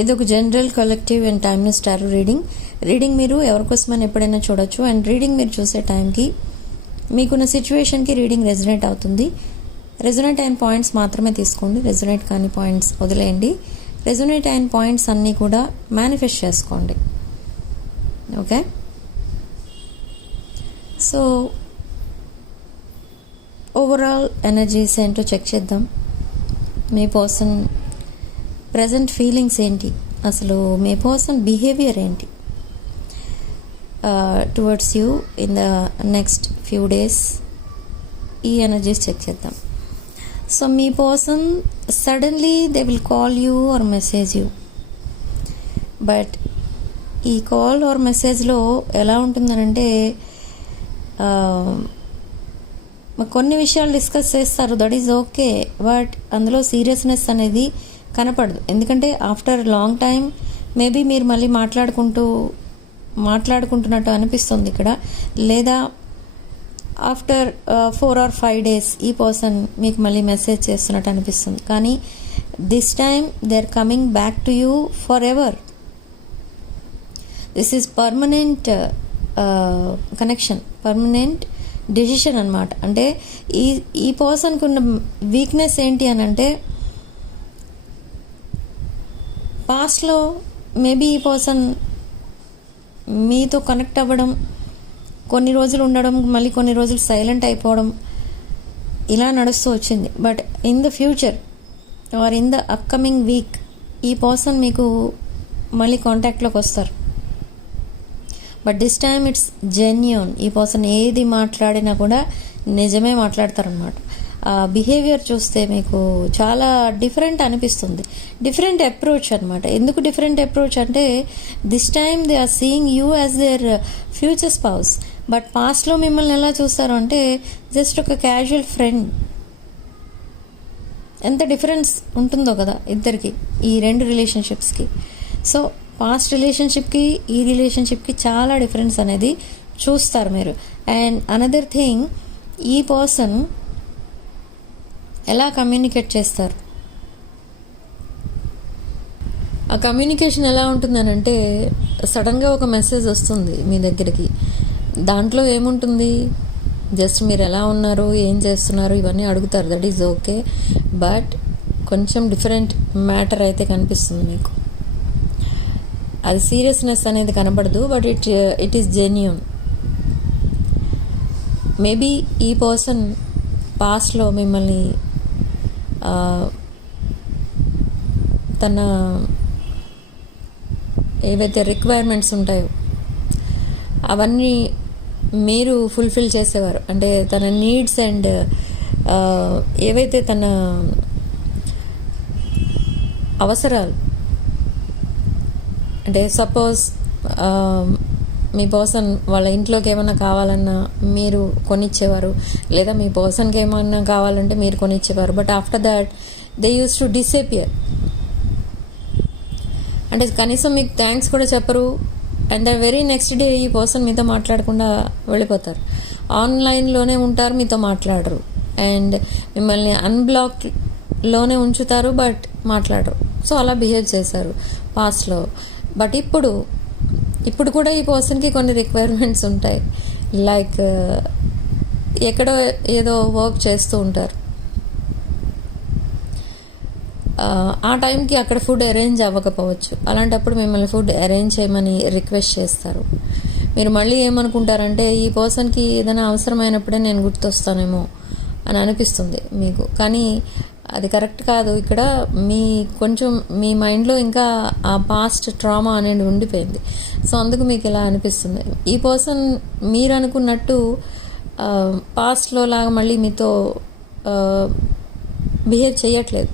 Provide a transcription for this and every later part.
ఇది ఒక general collective and timeless tarot reading మీరు ఎవరికోసమైనా ఎప్పుడైనా చూడొచ్చు. అండ్ రీడింగ్ మీరు చూసే టైంకి మీకున్న సిచ్యువేషన్కి రీడింగ్ రెజొనేట్ అవుతుంది. రెజొనేట్ అయిన పాయింట్స్ మాత్రమే తీసుకోండి, రెజొనేట్ కాని పాయింట్స్ వదిలేయండి. రెజొనేట్ అయిన పాయింట్స్ అన్నీ కూడా మేనిఫెస్ట్ చేసుకోండి. ఓకే, సో ఓవరాల్ ఎనర్జీస్ ఏంటో చెక్ చేద్దాం. మీ పర్సన్ ప్రజెంట్ ఫీలింగ్స్ ఏంటి, అసలు మీ పర్సన్ బిహేవియర్ ఏంటి towards you in the next few days, ఈ ఎనర్జీస్ చెక్ చేద్దాం. సో మీ person suddenly they will call you or message you, but ఈ కాల్ ఆర్ మెసేజ్లో ఎలా ఉంటుందనంటే కొన్ని విషయాలు డిస్కస్ చేస్తారు, దట్ ఈజ్ ఓకే, బట్ అందులో సీరియస్నెస్ అనేది కనపడదు. ఎందుకంటే ఆఫ్టర్ లాంగ్ టైం మేబీ మీరు మళ్ళీ మాట్లాడుకుంటున్నట్టు అనిపిస్తుంది ఇక్కడ, లేదా ఆఫ్టర్ 4 or 5 days ఈ పర్సన్ మీకు మళ్ళీ మెసేజ్ చేస్తున్నట్టు అనిపిస్తుంది. కానీ this time they are coming back to you forever. This is permanent connection, permanent decision అనమాట. అంటే ఈ పర్సన్కి ఉన్న వీక్నెస్ ఏంటి అని అంటే, పాస్ట్లో మేబీ ఈ పర్సన్ మీతో కనెక్ట్ అవ్వడం, కొన్ని రోజులు ఉండడం, మళ్ళీ కొన్ని రోజులు సైలెంట్ అయిపోవడం, ఇలా నడుస్తూ వచ్చింది. But in the future or in the upcoming week ఈ పర్సన్ మీకు మళ్ళీ కాంటాక్ట్లోకి వస్తారు. But this time it's genuine. ఈ పర్సన్ ఏది మాట్లాడినా కూడా నిజమే మాట్లాడతారనమాట. ఆ బిహేవియర్ చూస్తే మీకు చాలా డిఫరెంట్ అనిపిస్తుంది, డిఫరెంట్ అప్రోచ్ అనమాట. ఎందుకు డిఫరెంట్ అప్రోచ్ అంటే, this time they are seeing you as their future spouse. But పాస్ట్లో మిమ్మల్ని ఎలా చూస్తారు అంటే జస్ట్ ఒక క్యాజువల్ ఫ్రెండ్. ఎంత డిఫరెన్స్ ఉంటుందో కదా ఇద్దరికి, ఈ రెండు రిలేషన్షిప్స్కి. సో పాస్ట్ రిలేషన్షిప్కి ఈ రిలేషన్షిప్కి చాలా డిఫరెన్స్ అనేది చూస్తారు మీరు. అండ్ అనదర్ థింగ్, ఈ పర్సన్ ఎలా కమ్యూనికేట్ చేస్తారు, ఆ కమ్యూనికేషన్ ఎలా ఉంటుందనంటే, సడన్గా ఒక మెసేజ్ వస్తుంది మీ దగ్గరికి. దాంట్లో ఏముంటుంది, జస్ట్ మీరు ఎలా ఉన్నారు, ఏం చేస్తున్నారు, ఇవన్నీ అడుగుతారు, దట్ ఈజ్ ఓకే. బట్ కొంచెం డిఫరెంట్ మ్యాటర్ అయితే కనిపిస్తుంది మీకు. అది సీరియస్నెస్ అనేది కనబడదు, but it is genuine. Maybe ఈ పర్సన్ పాస్ట్లో మిమ్మల్ని తన ఏవైతే రిక్వైర్మెంట్స్ ఉంటాయో అవన్నీ మీరు ఫుల్ఫిల్ చేసేవారు. అంటే తన నీడ్స్ అండ్ ఏవైతే తన అవసరాలు, అంటే సపోజ్ మీ పర్సన్ వాళ్ళ ఇంట్లోకి ఏమైనా కావాలన్నా మీరు కొనిచ్చేవారు, లేదా మీ పర్సన్కి ఏమన్నా కావాలంటే మీరు కొనిచ్చేవారు. But after that they used to disappear. అంటే కనీసం మీకు థ్యాంక్స్ కూడా చెప్పరు. And the very next day ఈ పర్సన్ మీతో మాట్లాడకుండా వెళ్ళిపోతారు. ఆన్లైన్లోనే ఉంటారు, మీతో మాట్లాడరు. అండ్ మిమ్మల్ని అన్బ్లాక్లోనే ఉంచుతారు, బట్ మాట్లాడరు. సో అలా బిహేవ్ చేశారు పాస్ట్లో. బట్ ఇప్పుడు కూడా ఈ పర్సన్కి కొన్ని రిక్వైర్మెంట్స్ ఉంటాయి. లైక్ ఎక్కడో ఏదో వర్క్ చేస్తూ ఉంటారు, ఆ టైంకి అక్కడ ఫుడ్ అరేంజ్ అవ్వకపోవచ్చు. అలాంటప్పుడు మిమ్మల్ని ఫుడ్ అరేంజ్ చేయమని రిక్వెస్ట్ చేస్తారు. మీరు మళ్ళీ ఏమనుకుంటారంటే, ఈ పర్సన్కి ఏదైనా అవసరమైనప్పుడే నేను గుర్తొస్తానేమో అని అనిపిస్తుంది మీకు. కానీ అది కరెక్ట్ కాదు. ఇక్కడ కొంచెం మీ మైండ్లో ఇంకా ఆ పాస్ట్ ట్రామా అనేది ఉండిపోయింది. సో అందుకు మీకు ఇలా అనిపిస్తుంది. ఈ పర్సన్ మీరు అనుకున్నట్టు పాస్ట్లో లాగా మళ్ళీ మీతో బిహేవ్ చేయట్లేదు.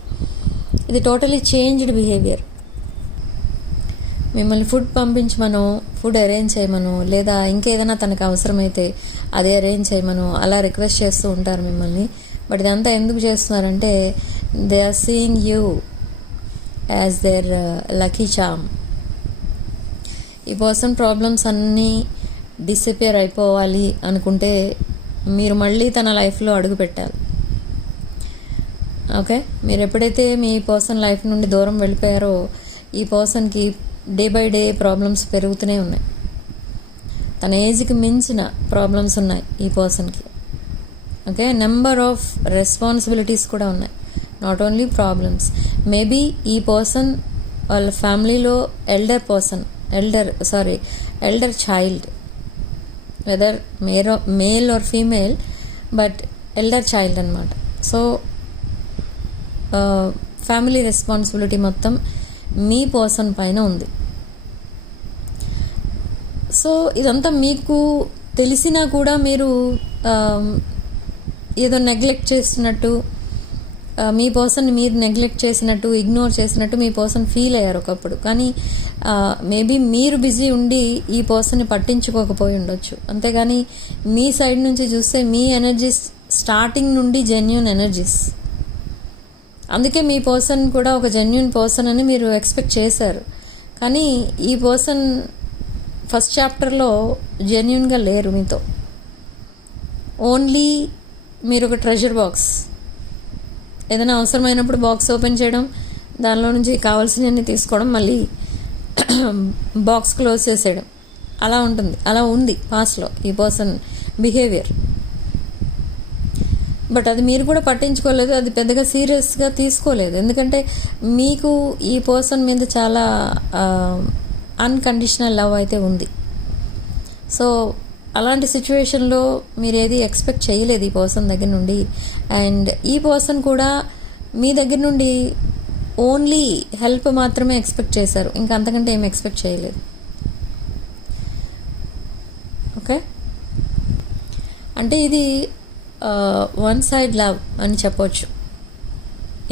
ఇది టోటలీ చేంజ్డ్ బిహేవియర్. మిమ్మల్ని ఫుడ్ పంపించమనో, ఫుడ్ అరేంజ్ చేయమనో, లేదా ఇంకేదైనా తనకు అవసరమైతే అదే అరేంజ్ చేయమనో అలా రిక్వెస్ట్ చేస్తూ ఉంటారు మిమ్మల్ని. బట్ ఇదంతా ఎందుకు చేస్తున్నారంటే, they are seeing you as their lucky charm. ఈ పర్సన్ ప్రాబ్లమ్స్ అన్నీ డిసపియర్ అయిపోవాలి అనుకుంటే మీరు మళ్ళీ తన లైఫ్లో అడుగు పెట్టాలి. ఓకే, మీరు ఎప్పుడైతే మీ పర్సన్ లైఫ్ నుండి దూరం వెళ్ళిపోయారో ఈ పర్సన్కి డే బై డే ప్రాబ్లమ్స్ పెరుగుతూనే ఉన్నాయి. తన ఏజ్కి మించిన ప్రాబ్లమ్స్ ఉన్నాయి ఈ పర్సన్కి. ఓకే, నెంబర్ ఆఫ్ రెస్పాన్సిబిలిటీస్ కూడా ఉన్నాయి, నాట్ ఓన్లీ ప్రాబ్లమ్స్. మేబీ ఈ పర్సన్ వాళ్ళ ఫ్యామిలీలో elder child, weather male or female, but elder child అనమాట. సో ఫ్యామిలీ రెస్పాన్సిబిలిటీ మొత్తం మీ పర్సన్ పైన ఉంది. సో ఇదంతా మీకు తెలిసినా కూడా మీరు ఏదో నెగ్లెక్ట్ చేస్తున్నట్టు, మీ పర్సన్ని మీరు నెగ్లెక్ట్ చేసినట్టు, ఇగ్నోర్ చేసినట్టు మీ పర్సన్ ఫీల్ అయ్యారు ఒకప్పుడు. కానీ మేబీ మీరు బిజీ ఉండి ఈ పర్సన్ని పట్టించుకోకపోయి ఉండొచ్చు. అంతేగాని మీ సైడ్ నుంచి చూస్తే మీ ఎనర్జీస్ స్టార్టింగ్ నుండి జెన్యూన్ ఎనర్జీస్. అందుకే మీ పర్సన్ కూడా ఒక జెన్యూన్ పర్సన్ అని మీరు ఎక్స్పెక్ట్ చేశారు. కానీ ఈ పర్సన్ ఫస్ట్ చాప్టర్లో జెన్యూన్గా లేరు మీతో. ఓన్లీ మీరు ఒక ట్రెజర్ బాక్స్, ఏదైనా అవసరమైనప్పుడు బాక్స్ ఓపెన్ చేయడం, దానిలో నుంచి కావాల్సినవన్నీ తీసుకోవడం, మళ్ళీ బాక్స్ క్లోజ్ చేసేయడం, అలా ఉంటుంది. అలా ఉంది పాస్ట్లో ఈ పర్సన్ బిహేవియర్. బట్ అది మీరు కూడా పట్టించుకోలేదు, అది పెద్దగా సీరియస్గా తీసుకోలేదు. ఎందుకంటే మీకు ఈ పర్సన్ మీద చాలా అన్కండిషనల్ లవ్ అయితే ఉంది. సో అలాంటి సిచ్యువేషన్లో మీరు ఏది ఎక్స్పెక్ట్ చేయలేదు ఈ పర్సన్ దగ్గర నుండి. అండ్ ఈ పర్సన్ కూడా మీ దగ్గర నుండి ఓన్లీ హెల్ప్ మాత్రమే ఎక్స్పెక్ట్ చేశారు, ఇంకా అంతకంటే ఏం ఎక్స్పెక్ట్ చేయలేదు. ఓకే, అంటే ఇది వన్ సైడ్ లవ్ అని చెప్పొచ్చు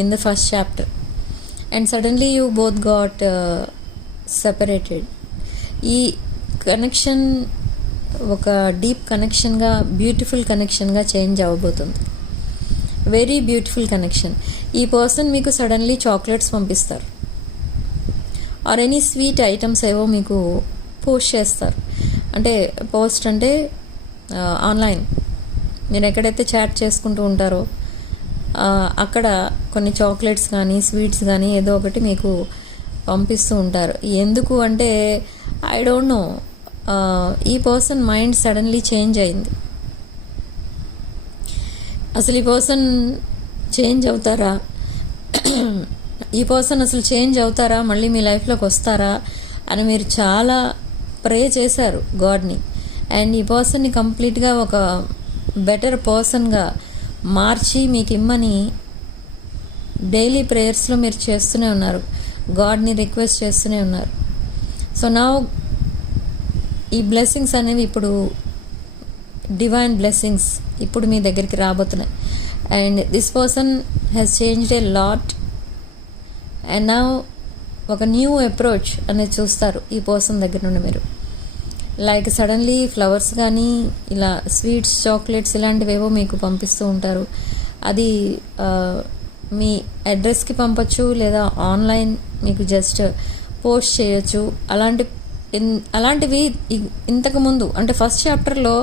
in the first chapter. And suddenly you both got separated. ఈ కనెక్షన్ ఒక డీప్ కనెక్షన్గా, బ్యూటిఫుల్ కనెక్షన్గా చేంజ్ అవ్వబోతుంది. Very beautiful connection. ఈ పర్సన్ మీకు సడన్లీ చాక్లెట్స్ పంపిస్తారు, ఆర్ ఎనీ స్వీట్ ఐటమ్స్ ఏవో మీకు పోస్ట్ చేస్తారు. అంటే పోస్ట్ అంటే ఆన్లైన్, మీరు ఎక్కడైతే చాట్ చేసుకుంటూ ఉంటారో అక్కడ కొన్ని చాక్లెట్స్ కానీ స్వీట్స్ కానీ ఏదో ఒకటి మీకు పంపిస్తూ ఉంటారు. ఎందుకు అంటే ఐ డోంట్ నో, ఈ పర్సన్ మైండ్ సడన్లీ చేంజ్ అయింది. అసలు ఈ పర్సన్ చేంజ్ అవుతారా, ఈ పర్సన్ అసలు చేంజ్ అవుతారా, మళ్ళీ మీ లైఫ్లోకి వస్తారా అని మీరు చాలా ప్రే చేశారు గాడ్ని. అండ్ ఈ పర్సన్ని కంప్లీట్గా ఒక బెటర్ పర్సన్గా మార్చి మీకు ఇమ్మని డైలీ ప్రేయర్స్లో మీరు చేస్తూనే ఉన్నారు, గాడ్ని రిక్వెస్ట్ చేస్తూనే ఉన్నారు. సో నా ఈ బ్లెస్సింగ్స్ అనేవి ఇప్పుడు డివైన్ బ్లెస్సింగ్స్ ఇప్పుడు మీ దగ్గరికి రాబోతున్నాయి. And this person has changed a lot. And నా ఒక న్యూ అప్రోచ్ అనేది చూస్తారు ఈ పర్సన్ దగ్గర నుండి మీరు. లైక్ సడన్లీ ఫ్లవర్స్ కానీ ఇలా స్వీట్స్, చాక్లెట్స్ ఇలాంటివేవో మీకు పంపిస్తూ ఉంటారు. అది మీ అడ్రస్కి పంపచ్చు, లేదా ఆన్లైన్ మీకు జస్ట్ పోస్ట్ చేయొచ్చు. అలాంటివి ఇంతకుముందు అంటే ఫస్ట్ చాప్టర్లో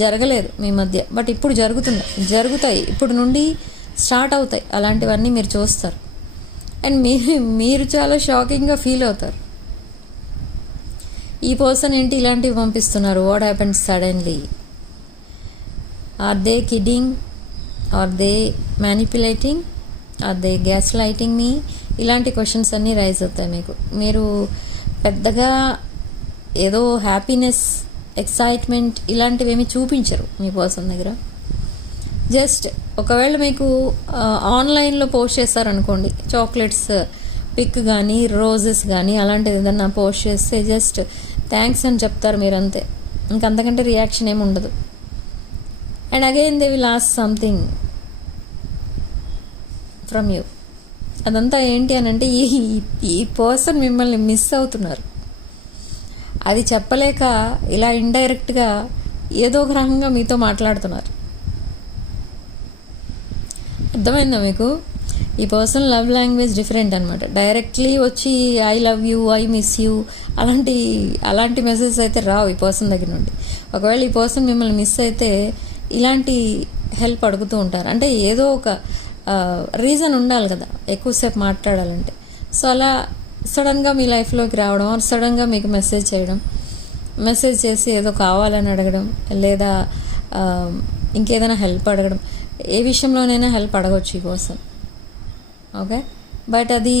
జరగలేదు మీ మధ్య, బట్ ఇప్పుడు జరుగుతాయి, ఇప్పుడు నుండి స్టార్ట్ అవుతాయి. అలాంటివన్నీ మీరు చూస్తారు. అండ్ మీరు చాలా షాకింగ్గా ఫీల్ అవుతారు. ఈ పర్సన్ ఏంటి ఇలాంటివి పంపిస్తున్నారు, what happened suddenly, or they kidding, or they manipulating, or they gaslighting me, ఇలాంటి క్వశ్చన్స్ అన్నీ రైజ్ అవుతాయి మీకు. మీరు పెద్దగా ఏదో హ్యాపీనెస్, ఎక్సైట్మెంట్ ఇలాంటివి ఏమి చూపించరు మీ పర్సన్ దగ్గర. జస్ట్ ఒకవేళ మీకు ఆన్లైన్లో పోస్ట్ చేస్తారనుకోండి, చాక్లెట్స్ పిక్ కానీ రోజెస్ కానీ అలాంటిది ఏదన్నా పోస్ట్ చేస్తే జస్ట్ థ్యాంక్స్ అని చెప్తారు మీరు, అంతే. ఇంకంతకంటే రియాక్షన్ ఏమి ఉండదు. And again they will ask something from you. అదంతా ఏంటి అని అంటే ఈ పర్సన్ మిమ్మల్ని మిస్ అవుతున్నారు. అది చెప్పలేక ఇలా ఇండైరెక్ట్గా ఏదో ఒక రకంగా మీతో మాట్లాడుతున్నారు. అర్థమైందా మీకు? ఈ పర్సన్ లవ్ లాంగ్వేజ్ డిఫరెంట్ అనమాట. డైరెక్ట్లీ వచ్చి I love you, I miss you అలాంటి మెసేజెస్ అయితే రావు ఈ పర్సన్ దగ్గర నుండి. ఒకవేళ ఈ పర్సన్ మిమ్మల్ని మిస్ అయితే ఇలాంటి హెల్ప్ అడుగుతూ ఉంటారు. అంటే ఏదో ఒక రీజన్ ఉండాలి కదా ఎక్కువసేపు మాట్లాడాలంటే. సో అలా సడన్గా మీ లైఫ్లోకి రావడం, సడన్గా మీకు మెసేజ్ చేయడం, మెసేజ్ చేసి ఏదో కావాలని అడగడం, లేదా ఇంకేదైనా హెల్ప్ అడగడం, ఏ విషయంలోనైనా హెల్ప్ అడగవచ్చు ఈ పర్సన్. ఓకే, బట్ అది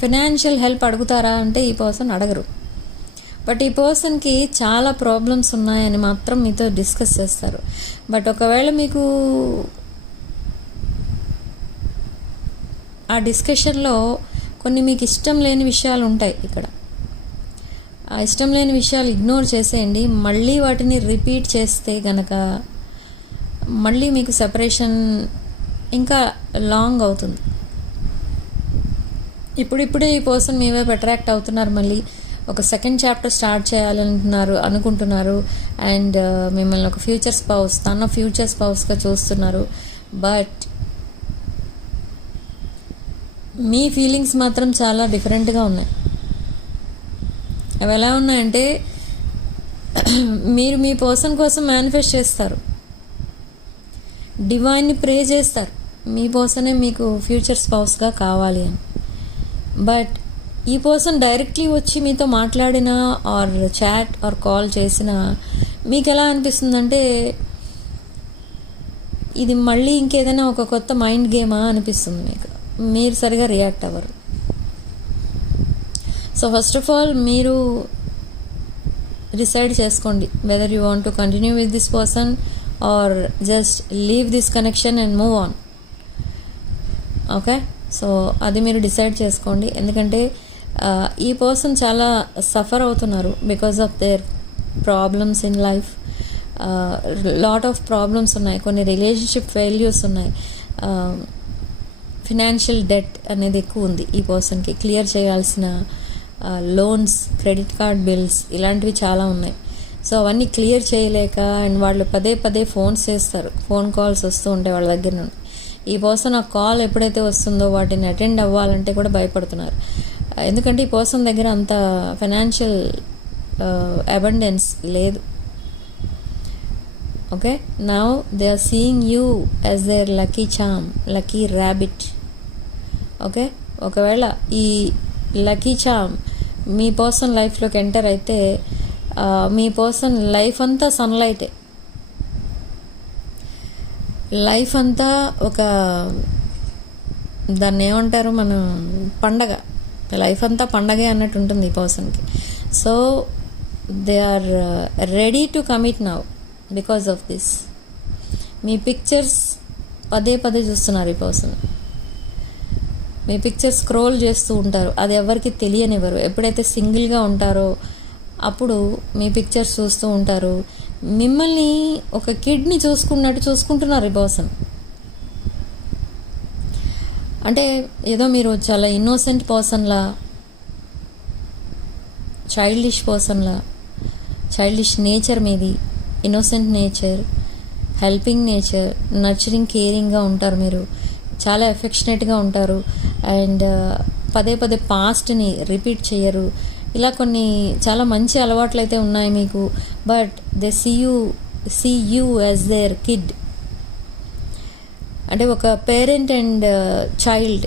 ఫినాన్షియల్ హెల్ప్ అడుగుతారా అంటే ఈ పర్సన్ అడగరు. బట్ ఈ పర్సన్కి చాలా ప్రాబ్లమ్స్ ఉన్నాయని మాత్రం మీతో డిస్కస్ చేస్తారు. బట్ ఒకవేళ మీకు ఆ డిస్కషన్లో కొన్ని మీకు ఇష్టం లేని విషయాలు ఉంటాయి. ఇక్కడ ఆ ఇష్టం లేని విషయాలు ఇగ్నోర్ చేసేయండి. మళ్ళీ వాటిని రిపీట్ చేస్తే గనక మళ్ళీ మీకు సెపరేషన్ ఇంకా లాంగ్ అవుతుంది. ఇప్పుడిప్పుడే ఈ పర్సన్ మీ వైపు అట్రాక్ట్ అవుతున్నారు, మళ్ళీ ఒక సెకండ్ చాప్టర్ స్టార్ట్ అనుకుంటున్నారు. అండ్ మిమ్మల్ని ఒక ఫ్యూచర్ స్పౌస్, తన ఫ్యూచర్ స్పౌస్గా చూస్తున్నారు. బట్ మీ ఫీలింగ్స్ మాత్రం చాలా డిఫరెంట్గా ఉన్నాయి. అవి ఎలా ఉన్నాయంటే, మీరు మీ పర్సన్ కోసం మేనిఫెస్ట్ చేస్తారు, డివైన్ని ప్రే చేస్తారు, మీ పర్సనే మీకు ఫ్యూచర్ స్పౌస్గా కావాలి అని. బట్ ఈ పర్సన్ డైరెక్ట్లీ వచ్చి మీతో మాట్లాడినా ఆర్ చాట్ ఆర్ కాల్ చేసినా మీకు ఎలా అనిపిస్తుందంటే, ఇది మళ్ళీ ఇంకేదైనా ఒక కొత్త మైండ్ గేమా అనిపిస్తుంది మీకు. మీరు సరిగా రియాక్ట్ అవ్వరు. సో ఫస్ట్ ఆఫ్ ఆల్ మీరు డిసైడ్ చేసుకోండి whether you want to continue with this person are just leave this connection and move on. Okay, so అది మీరు డిసైడ్ చేసుకోండి. ఎందుకంటే ఈ పర్సన్ చాలా సఫర్ అవుతున్నారు because of their problems in life. Lot of problems ఉన్నాయి, కొన్ని రిలేషన్షిప్ ఫెయిల్యూర్స్ ఉన్నాయి, ఫినాన్షియల్ డెట్ అనేది ఎక్కువ ఉంది ఈ పర్సన్కి, క్లియర్ చేయాల్సిన లోన్స్, క్రెడిట్ కార్డ్ బిల్స్ ఇలాంటివి చాలా ఉన్నాయి. సో అవన్నీ క్లియర్ చేయలేక అండ్ వాళ్ళు పదే పదే ఫోన్స్ చేస్తారు, ఫోన్ కాల్స్ వస్తూ ఉంటాయి వాళ్ళ దగ్గర నుండి. ఈ పర్సన్ ఆ కాల్ ఎప్పుడైతే వస్తుందో వాటిని అటెండ్ అవ్వాలంటే కూడా భయపడుతున్నారు. ఎందుకంటే ఈ పర్సన్ దగ్గర అంత ఫైనాన్షియల్ అబండెన్స్ లేదు. Okay, now they are seeing you as their lucky charm, lucky rabbit. Okay, ఒకవేళ ఈ లక్కీ చామ్ మీ పర్సన్ లైఫ్లోకి ఎంటర్ అయితే మీ పర్సన్ లైఫ్ అంతా సన్లైటే, లైఫ్ అంతా ఒక దాన్ని ఏమంటారు మనం పండగ, లైఫ్ అంతా పండగే అన్నట్టు ఉంటుంది ఈ పర్సన్కి. So they are ready to commit now because of this. మీ పిక్చర్స్ పదే పదే చూస్తున్నారు ఈ పర్సన్, మీ పిక్చర్ స్క్రోల్ చేస్తూ ఉంటారు, అది ఎవరికి తెలియనివ్వరు. ఎప్పుడైతే సింగిల్గా ఉంటారో అప్పుడు మీ పిక్చర్స్ చూస్తూ ఉంటారు. మిమ్మల్ని ఒక కిడ్ని చూసుకున్నట్టు చూసుకుంటున్నారు ఈ పర్సన్. అంటే ఏదో మీరు చాలా ఇన్నోసెంట్ పర్సన్లా, చైల్డిష్ పర్సన్లా, చైల్డిష్ నేచర్ మీది, innocent nature, helping nature, nurturing, కేరింగ్గా ఉంటారు మీరు, చాలా ఎఫెక్షనేట్గా ఉంటారు. అండ్ పదే పదే పాస్ట్ని రిపీట్ చేయరు. ఇలా కొన్ని చాలా మంచి అలవాట్లు అయితే ఉన్నాయి మీకు. But they see you as their kid. అంటే ఒక పేరెంట్ అండ్ చైల్డ్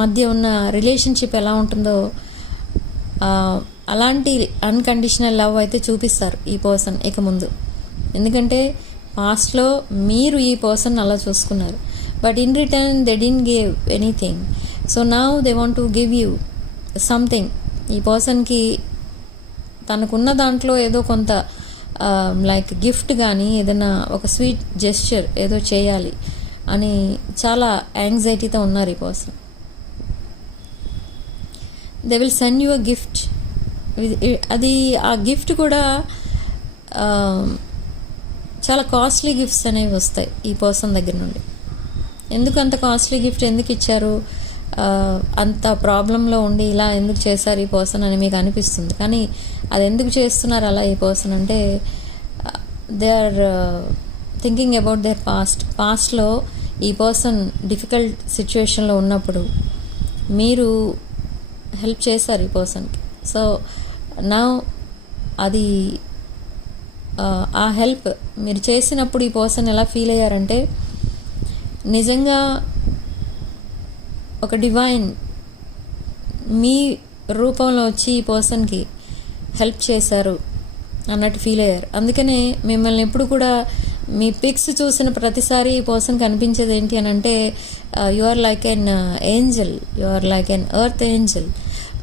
మధ్య ఉన్న రిలేషన్షిప్ ఎలా ఉంటుందో అలాంటి అన్కండిషనల్ లవ్ అయితే చూపిస్తారు ఈ పర్సన్ ఇక ముందు. ఎందుకంటే పాస్ట్లో మీరు ఈ పర్సన్ అలా చూసుకున్నారు, but in return they didn't give anything. So now they want to give you something. ఈ పర్సన్కి తనకున్న దాంట్లో ఏదో కొంత లైక్ గిఫ్ట్ కానీ ఏదైనా ఒక స్వీట్ జెస్చర్ ఏదో చేయాలి అని చాలా యాంగ్జైటీతో ఉన్నారు ఈ person. They will send you a gift. అది ఆ గిఫ్ట్ కూడా చాలా కాస్ట్లీ గిఫ్ట్స్ అనేవి వస్తాయి ఈ పర్సన్ దగ్గర నుండి. ఎందుకు అంత కాస్ట్లీ గిఫ్ట్ ఎందుకు ఇచ్చారు, అంత ప్రాబ్లంలో ఉండి ఇలా ఎందుకు చేశారు ఈ పర్సన్ అని మీకు అనిపిస్తుంది. కానీ అది ఎందుకు చేస్తున్నారు అలా ఈ పర్సన్ అంటే they are thinking about their పాస్ట్లో ఈ పర్సన్ డిఫికల్ట్ సిచ్యువేషన్లో ఉన్నప్పుడు మీరు హెల్ప్ చేశారు ఈ పర్సన్కి. సో నౌ అది ఆ హెల్ప్ మీరు చేసినప్పుడు ఈ పర్సన్ ఎలా ఫీల్ అయ్యారంటే నిజంగా ఒక డివైన్ మీ రూపంలో వచ్చి ఈ పర్సన్కి హెల్ప్ చేశారు అన్నట్టు ఫీల్ అయ్యారు. అందుకనే మిమ్మల్ని ఎప్పుడు కూడా మీ పిక్స్ చూసిన ప్రతిసారి ఈ పర్సన్ కనిపించేది ఏంటి అని అంటే you are like an angel, you are like an earth angel.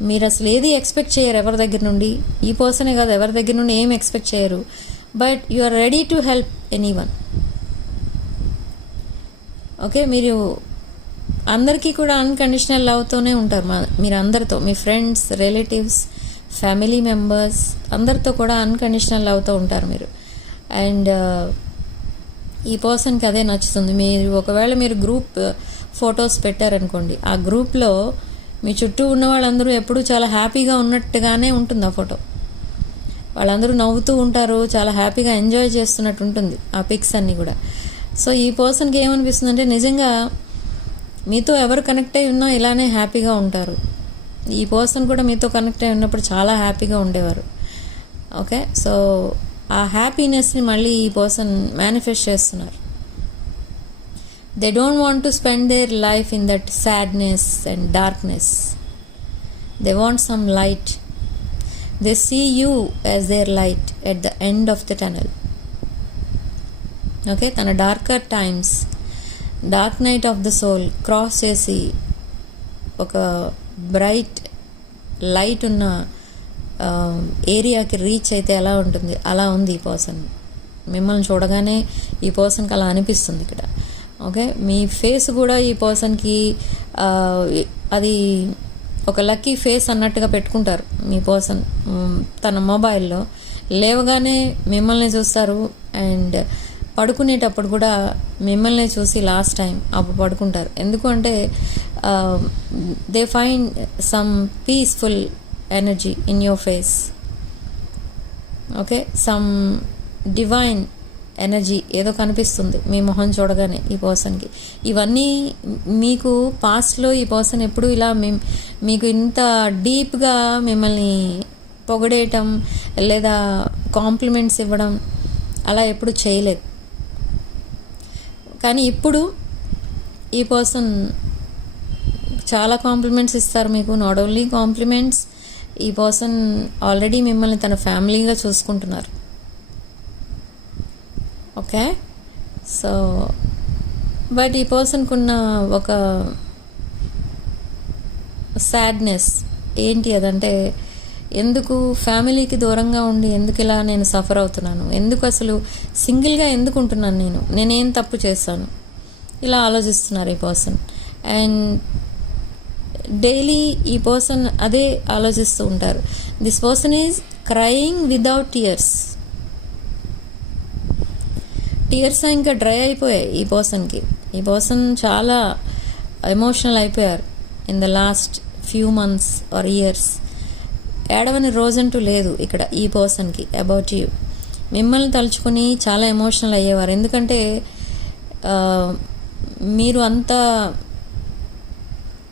మీరు అసలు ఏది ఎక్స్పెక్ట్ చేయరు ఎవరి దగ్గర నుండి, ఈ పర్సనే కాదు ఎవరి దగ్గర నుండి ఏం ఎక్స్పెక్ట్ చేయరు, but you are ready to help anyone. Okay, మీరు అందరికీ కూడా అన్కండిషనల్ లవ్తోనే ఉంటారు. మీరు అందరితో, మీ ఫ్రెండ్స్, రిలేటివ్స్, ఫ్యామిలీ మెంబర్స్ అందరితో కూడా అన్కండిషనల్ లవ్తో ఉంటారు మీరు. అండ్ ఈ పర్సన్కి అదే నచ్చుతుంది. ఒకవేళ మీరు గ్రూప్ ఫొటోస్ పెట్టారనుకోండి, ఆ గ్రూప్లో మీ చుట్టూ ఉన్న వాళ్ళందరూ ఎప్పుడూ చాలా హ్యాపీగా ఉన్నట్టుగానే ఉంటుంది ఆ ఫోటో. వాళ్ళందరూ నవ్వుతూ ఉంటారు, చాలా హ్యాపీగా ఎంజాయ్ చేస్తున్నట్టు ఉంటుంది ఆ పిక్స్ అన్నీ కూడా. సో ఈ పర్సన్కి ఏమనిపిస్తుంది అంటే నిజంగా మీతో ఎవరు కనెక్ట్ అయి ఉన్నా ఇలానే హ్యాపీగా ఉంటారు. ఈ పర్సన్ కూడా మీతో కనెక్ట్ అయి ఉన్నప్పుడు చాలా హ్యాపీగా ఉండేవారు. ఓకే, సో ఆ హ్యాపీనెస్ని మళ్ళీ ఈ పర్సన్ మేనిఫెస్ట్ చేస్తున్నారు. They don't want to spend their life in that sadness and darkness. They want some light. They see you as their light at the end of the tunnel. Okay, తన darker times, dark night of the soul cross చేసి ఒక bright light ఉన్న ఏరియాకి reach అయితే ఎలా ఉంటుంది అలా ఉంది ఈ పర్సన్. మిమ్మల్ని చూడగానే ఈ పర్సన్కి అలా అనిపిస్తుంది ఇక్కడ. ఓకే, మీ ఫేస్ కూడా ఈ పర్సన్కి అది ఒక లక్కీ ఫేస్ అన్నట్టుగా పెట్టుకుంటారు మీ పర్సన్. తన మొబైల్లో లేవగానే మిమ్మల్ని చూస్తారు అండ్ పడుకునేటప్పుడు కూడా మిమ్మల్ని చూసి లాస్ట్ టైం అప్పుడు పడుకుంటారు. ఎందుకంటే they find some peaceful energy in your face. Okay, some divine energy ఏదో కనిపిస్తుంది మీ మొహం చూడగానే ఈ పర్సన్కి. ఇవన్నీ మీకు పాస్ట్లో ఈ పర్సన్ ఎప్పుడు ఇలా మీకు ఇంత డీప్గా మిమ్మల్ని పొగడేయటం లేదా కాంప్లిమెంట్స్ ఇవ్వడం అలా ఎప్పుడు చేయలేదు. కానీ ఇప్పుడు ఈ పర్సన్ చాలా కాంప్లిమెంట్స్ ఇస్తారు మీకు. నాట్ ఓన్లీ కాంప్లిమెంట్స్, ఈ పర్సన్ ఆల్రెడీ మిమ్మల్ని తన ఫ్యామిలీగా చూసుకుంటున్నారు. ఓకే, సో బట్ ఈ పర్సన్కి ఉన్న ఒక సాడ్నెస్ ఏంటి అదంటే, ఎందుకు ఫ్యామిలీకి దూరంగా ఉండి ఎందుకు ఇలా నేను సఫర్ అవుతున్నాను, ఎందుకు అసలు సింగిల్గా ఎందుకు ఉంటున్నాను, నేనేం తప్పు చేస్తాను, ఇలా ఆలోచిస్తున్నారు ఈ పర్సన్. అండ్ డైలీ ఈ పర్సన్ అదే ఆలోచిస్తూ ఉంటారు. This person is crying without tears. Tears ఇంకా డ్రై అయిపోయాయి ఈ పర్సన్కి. ఈ పర్సన్ చాలా ఎమోషనల్ అయిపోయారు in the last few months or years. ఏడవని రోజంటూ లేదు ఇక్కడ ఈ పర్సన్కి అబౌట్ యూ. మిమ్మల్ని తలుచుకొని చాలా ఎమోషనల్ అయ్యేవారు. ఎందుకంటే మీరు అంత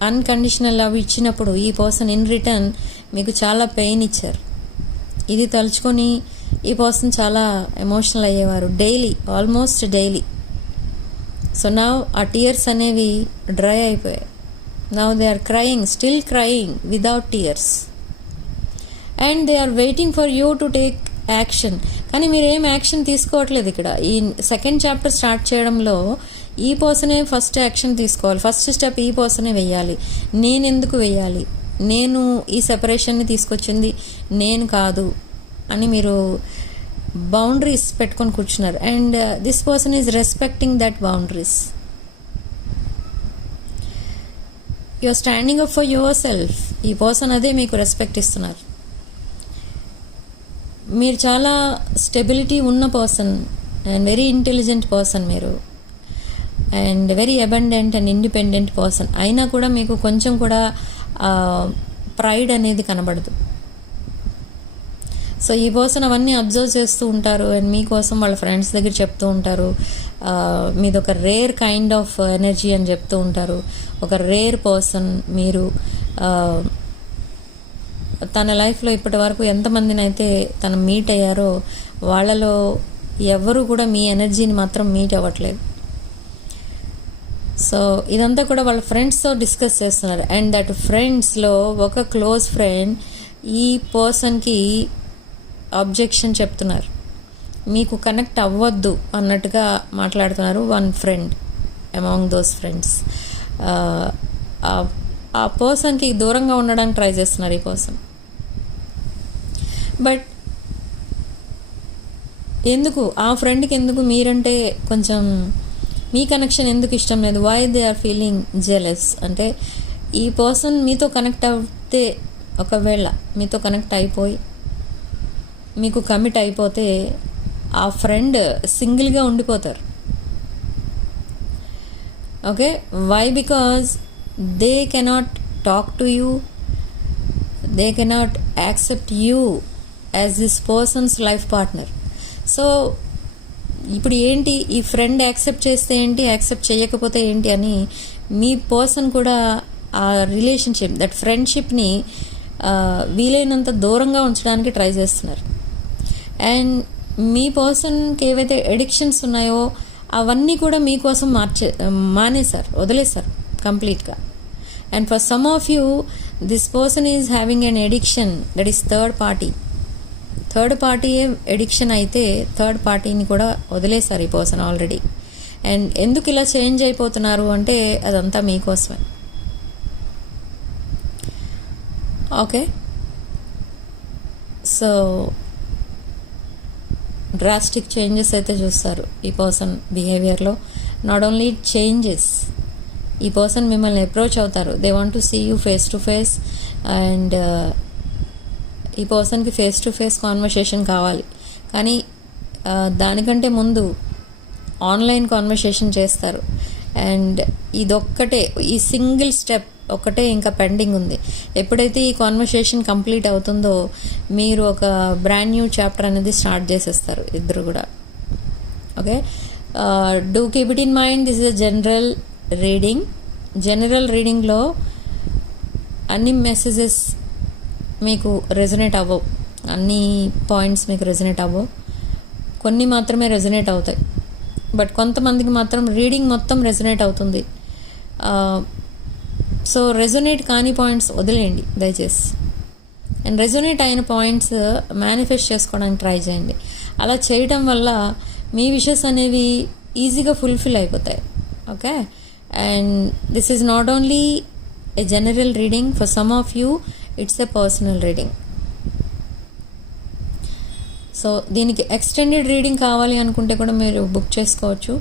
అన్కండిషనల్ లవ్ ఇచ్చినప్పుడు ఈ పర్సన్ ఇన్ రిటర్న్ మీకు చాలా పెయిన్ ఇచ్చారు. ఇది తలుచుకొని ఈ పర్సన్ చాలా ఎమోషనల్ అయ్యేవారు daily, almost daily. So now ఆ టీయర్స్ అనేవి డ్రై అయిపోయాయి. Now they are crying, still crying without tears. And they are waiting for you to take action. కానీ మీరు ఏం యాక్షన్ తీసుకోవట్లేదు ఇక్కడ. ఈ సెకండ్ చాప్టర్ స్టార్ట్ చేయడంలో ఈ పర్సనే ఫస్ట్ యాక్షన్ తీసుకోవాలి. ఫస్ట్ స్టెప్ ఈ పర్సనే వెయ్యాలి. నేను ఎందుకు వెయ్యాలి, నేను ఈ సెపరేషన్ని తీసుకొచ్చింది నేను కాదు అని మీరు బౌండరీస్ పెట్టుకొని కూర్చున్నారు. And this person is respecting that boundaries. You are standing up for yourself. ఈ పర్సన్ అదే మీకు రెస్పెక్ట్ ఇస్తున్నారు. మీరు చాలా స్టెబిలిటీ ఉన్న person and very intelligent person మీరు, and very abundant and independent person. అయినా కూడా మీకు కొంచెం కూడా ప్రైడ్ అనేది కనబడదు. సో ఈ పర్సన్ అవన్నీ అబ్జర్వ్ చేస్తూ ఉంటారు అండ్ మీకోసం వాళ్ళ ఫ్రెండ్స్ దగ్గర చెప్తూ ఉంటారు. మీదొక రేర్ కైండ్ ఆఫ్ ఎనర్జీ అని చెప్తూ ఉంటారు. ఒక రేర్ పర్సన్ మీరు. తన లైఫ్లో ఇప్పటి వరకు ఎంతమందిని అయితే తను మీట్ అయ్యారో వాళ్ళలో ఎవరు కూడా మీ ఎనర్జీని మాత్రం మీట్ అవ్వట్లేదు. సో ఇదంతా కూడా వాళ్ళ ఫ్రెండ్స్తో డిస్కస్ చేస్తున్నారు. అండ్ దట్ ఫ్రెండ్స్లో ఒక క్లోజ్ ఫ్రెండ్ ఈ పర్సన్కి అబ్జెక్షన్ చెప్తున్నారు, మీకు కనెక్ట్ అవ్వద్దు అన్నట్టుగా మాట్లాడుతున్నారు. One friend among those friends ఆ పర్సన్కి దూరంగా ఉండడానికి ట్రై చేస్తున్నారు ఈ పర్సన్. బట్ ఎందుకు ఆ ఫ్రెండ్కి ఎందుకు మీరంటే కొంచెం మీ కనెక్షన్ ఎందుకు ఇష్టం లేదు? Why they are feeling jealous అంటే ఈ పర్సన్ మీతో కనెక్ట్ అవుతే, ఒకవేళ మీతో కనెక్ట్ అయిపోయి మీకు కమిట్ అయిపోతే ఆ ఫ్రెండ్ సింగిల్గా ఉండిపోతారు. Okay, why? Because they cannot talk to you, they cannot accept you as this person's life partner. So ఇప్పుడు ఏంటి, ఈ ఫ్రెండ్ యాక్సెప్ట్ చేస్తే ఏంటి, యాక్సెప్ట్ చేయకపోతే ఏంటి అని మీ పర్సన్ కూడా ఆ రిలేషన్షిప్, దట్ ఫ్రెండ్షిప్ని వీలైనంత దూరంగా ఉంచడానికి ట్రై చేస్తున్నారు. అండ్ మీ పర్సన్కి ఏవైతే ఎడిక్షన్స్ ఉన్నాయో అవన్నీ కూడా మీకోసం మానేశారు, వదిలేశారు కంప్లీట్గా. And for some of you this person is having an addiction, that is third party addiction అయితే థర్డ్ పార్టీని కూడా వదిలేశారు ఈ పర్సన్ ఆల్రెడీ. అండ్ ఎందుకు ఇలా చేంజ్ అయిపోతున్నారు అంటే అదంతా మీకోసమే. ఓకే, సో డ్రాస్టిక్ చేంజెస్ అయితే చూస్తారు ఈ పర్సన్ బిహేవియర్లో. నాట్ ఓన్లీ చేంజెస్, ఈ పర్సన్ మిమ్మల్ని అప్రోచ్ అవుతారు. They want to see you face to face. And ఈ పర్సన్కి ఫేస్ టు ఫేస్ కాన్వర్సేషన్ కావాలి, కానీ దానికంటే ముందు ఆన్లైన్ కాన్వర్సేషన్ చేస్తారు. అండ్ ఇదొక్కటే, ఈ సింగిల్ స్టెప్ ఒక్కటే ఇంకా పెండింగ్ ఉంది. ఎప్పుడైతే ఈ కాన్వర్సేషన్ కంప్లీట్ అవుతుందో మీరు ఒక బ్రాండ్ న్యూ చాప్టర్ అనేది స్టార్ట్ చేసేస్తారు ఇద్దరు కూడా. Okay, do keep it in mind, this is a general రీడింగ్లో అన్ని మెసేజెస్ మీకు రెజొనేట్ అవ్వవు, అన్ని పాయింట్స్ మీకు రెజొనేట్ అవ్వవు, కొన్ని మాత్రమే రెజొనేట్ అవుతాయి. బట్ కొంతమందికి మాత్రం రీడింగ్ మొత్తం రెజొనేట్ అవుతుంది. సో రెజొనేట్ కాని పాయింట్స్ వదిలేయండి దయచేసి. అండ్ రెజొనేట్ అయిన పాయింట్స్ మేనిఫెస్ట్ చేసుకోవడానికి ట్రై చేయండి. అలా చేయటం వల్ల మీ విషెస్ అనేవి ఈజీగా ఫుల్ఫిల్ అయిపోతాయి. Okay, and this is not only A general reading, for some of you it's a personal reading. So దీనికి ఎక్స్టెండెడ్ రీడింగ్ కావాలి అనుకుంటే కూడా మీరు బుక్ చేసుకోవచ్చు.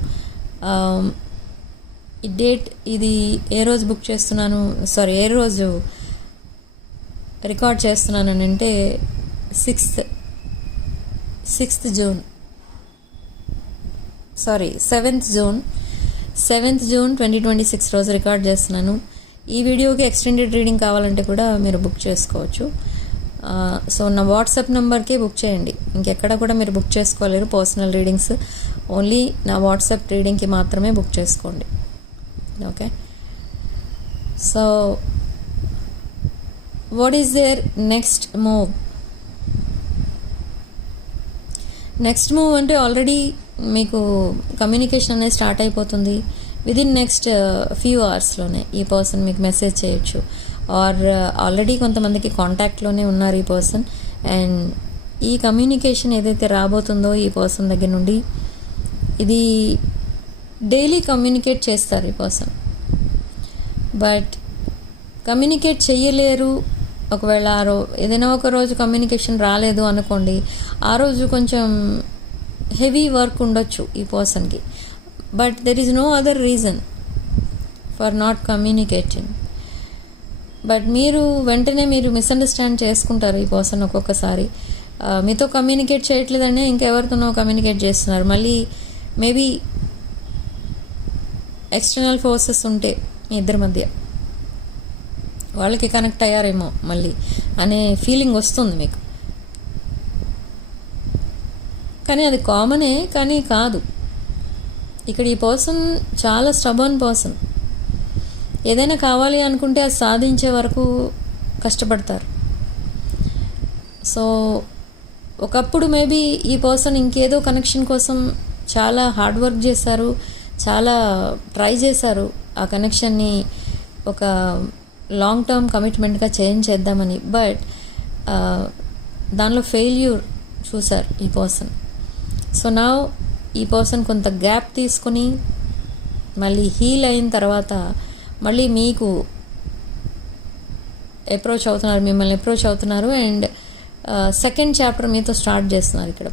ఈ డేట్, ఇది ఏ రోజు బుక్ చేస్తున్నాను, ఏ రోజు రికార్డ్ చేస్తున్నాను అని అంటే 7th జూన్ 2026 రోజు రికార్డ్ చేస్తున్నాను. ఈ వీడియోకి ఎక్స్టెండెడ్ రీడింగ్ కావాలంటే కూడా మీరు బుక్ చేసుకోవచ్చు. సో నా వాట్సాప్ నెంబర్కే బుక్ చేయండి, ఇంకెక్కడ కూడా మీరు బుక్ చేసుకోలేరు పర్సనల్ రీడింగ్స్. ఓన్లీ నా వాట్సాప్ రీడింగ్కి మాత్రమే బుక్ చేసుకోండి. Okay, so what is there next move? Next move అంటే ఆల్రెడీ మీకు కమ్యూనికేషన్ అనేది స్టార్ట్ అయిపోతుంది. విదిన్ నెక్స్ట్ ఫ్యూ అవర్స్లోనే ఈ పర్సన్ మీకు మెసేజ్ చేయొచ్చు, ఆర్ ఆల్రెడీ కొంతమందికి కాంటాక్ట్లోనే ఉన్నారు ఈ పర్సన్. అండ్ ఈ కమ్యూనికేషన్ ఏదైతే రాబోతుందో ఈ పర్సన్ దగ్గర నుండి, ఇది డైలీ కమ్యూనికేట్ చేస్తారు ఈ పర్సన్. బట్ కమ్యూనికేట్ చేయలేరు. ఒకవేళ ఏదైనా ఒక రోజు కమ్యూనికేషన్ రాలేదు అనుకోండి, ఆ రోజు కొంచెం హెవీ వర్క్ ఉండొచ్చు ఈ పర్సన్కి. But there is no other reason for not communicating. But మీరు వెంటనే మిస్అండర్స్టాండ్ చేసుకుంటారు ఈ పర్సన్. ఒక్కొక్కసారి మీతో కమ్యూనికేట్ చేయట్లేదనే ఇంకెవరితోనో కమ్యూనికేట్ చేస్తున్నారు. మళ్ళీ మేబీ ఎక్స్టర్నల్ ఫోర్సెస్ ఉంటే మీ ఇద్దరి మధ్య, వాళ్ళకి కనెక్ట్ అయ్యారేమో మళ్ళీ అనే ఫీలింగ్ వస్తుంది మీకు. కానీ అది కామనే, కానీ కాదు. ఇక్కడ ఈ పర్సన్ చాలా స్టబర్న్ పర్సన్. ఏదైనా కావాలి అనుకుంటే అది సాధించే వరకు కష్టపడతారు. సో ఒకప్పుడు మేబీ ఈ పర్సన్ ఇంకేదో కనెక్షన్ కోసం చాలా హార్డ్ వర్క్ చేశారు, చాలా ట్రై చేశారు. ఆ కనెక్షన్ని ఒక లాంగ్ టర్మ్ కమిట్మెంట్గా చేంజ్ చేద్దామని. బట్ దానిలో ఫెయిల్యూర్ చూసారు ఈ పర్సన్. సో నా ఈ పర్సన్ కొంత గ్యాప్ తీసుకుని మళ్ళీ హీల్ అయిన తర్వాత మళ్ళీ మీకు మిమ్మల్ని అప్రోచ్ అవుతున్నారు. అండ్ సెకండ్ చాప్టర్ మీతో స్టార్ట్ చేస్తున్నారు ఇక్కడ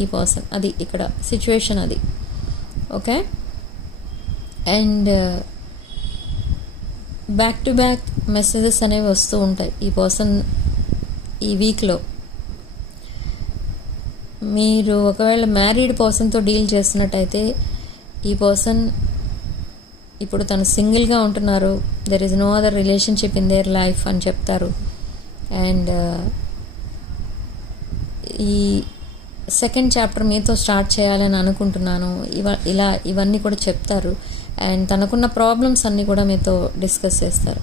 ఈ పర్సన్. అది ఇక్కడ సిచ్యువేషన్ అది. Okay, and back to back messages అనేవి వస్తూ ఉంటాయి ఈ పర్సన్ ఈ వీక్లో. మీరు ఒకవేళ మ్యారీడ్ పర్సన్తో డీల్ చేస్తున్నట్టయితే ఈ పర్సన్ ఇప్పుడు తను సింగిల్గా ఉంటున్నారు. There is no other relationship in their life అని చెప్తారు. అండ్ ఈ సెకండ్ చాప్టర్ మీతో స్టార్ట్ చేయాలని అనుకుంటున్నాను ఇవన్నీ కూడా చెప్తారు. అండ్ తనకున్న ప్రాబ్లమ్స్ అన్నీ కూడా మీతో డిస్కస్ చేస్తారు.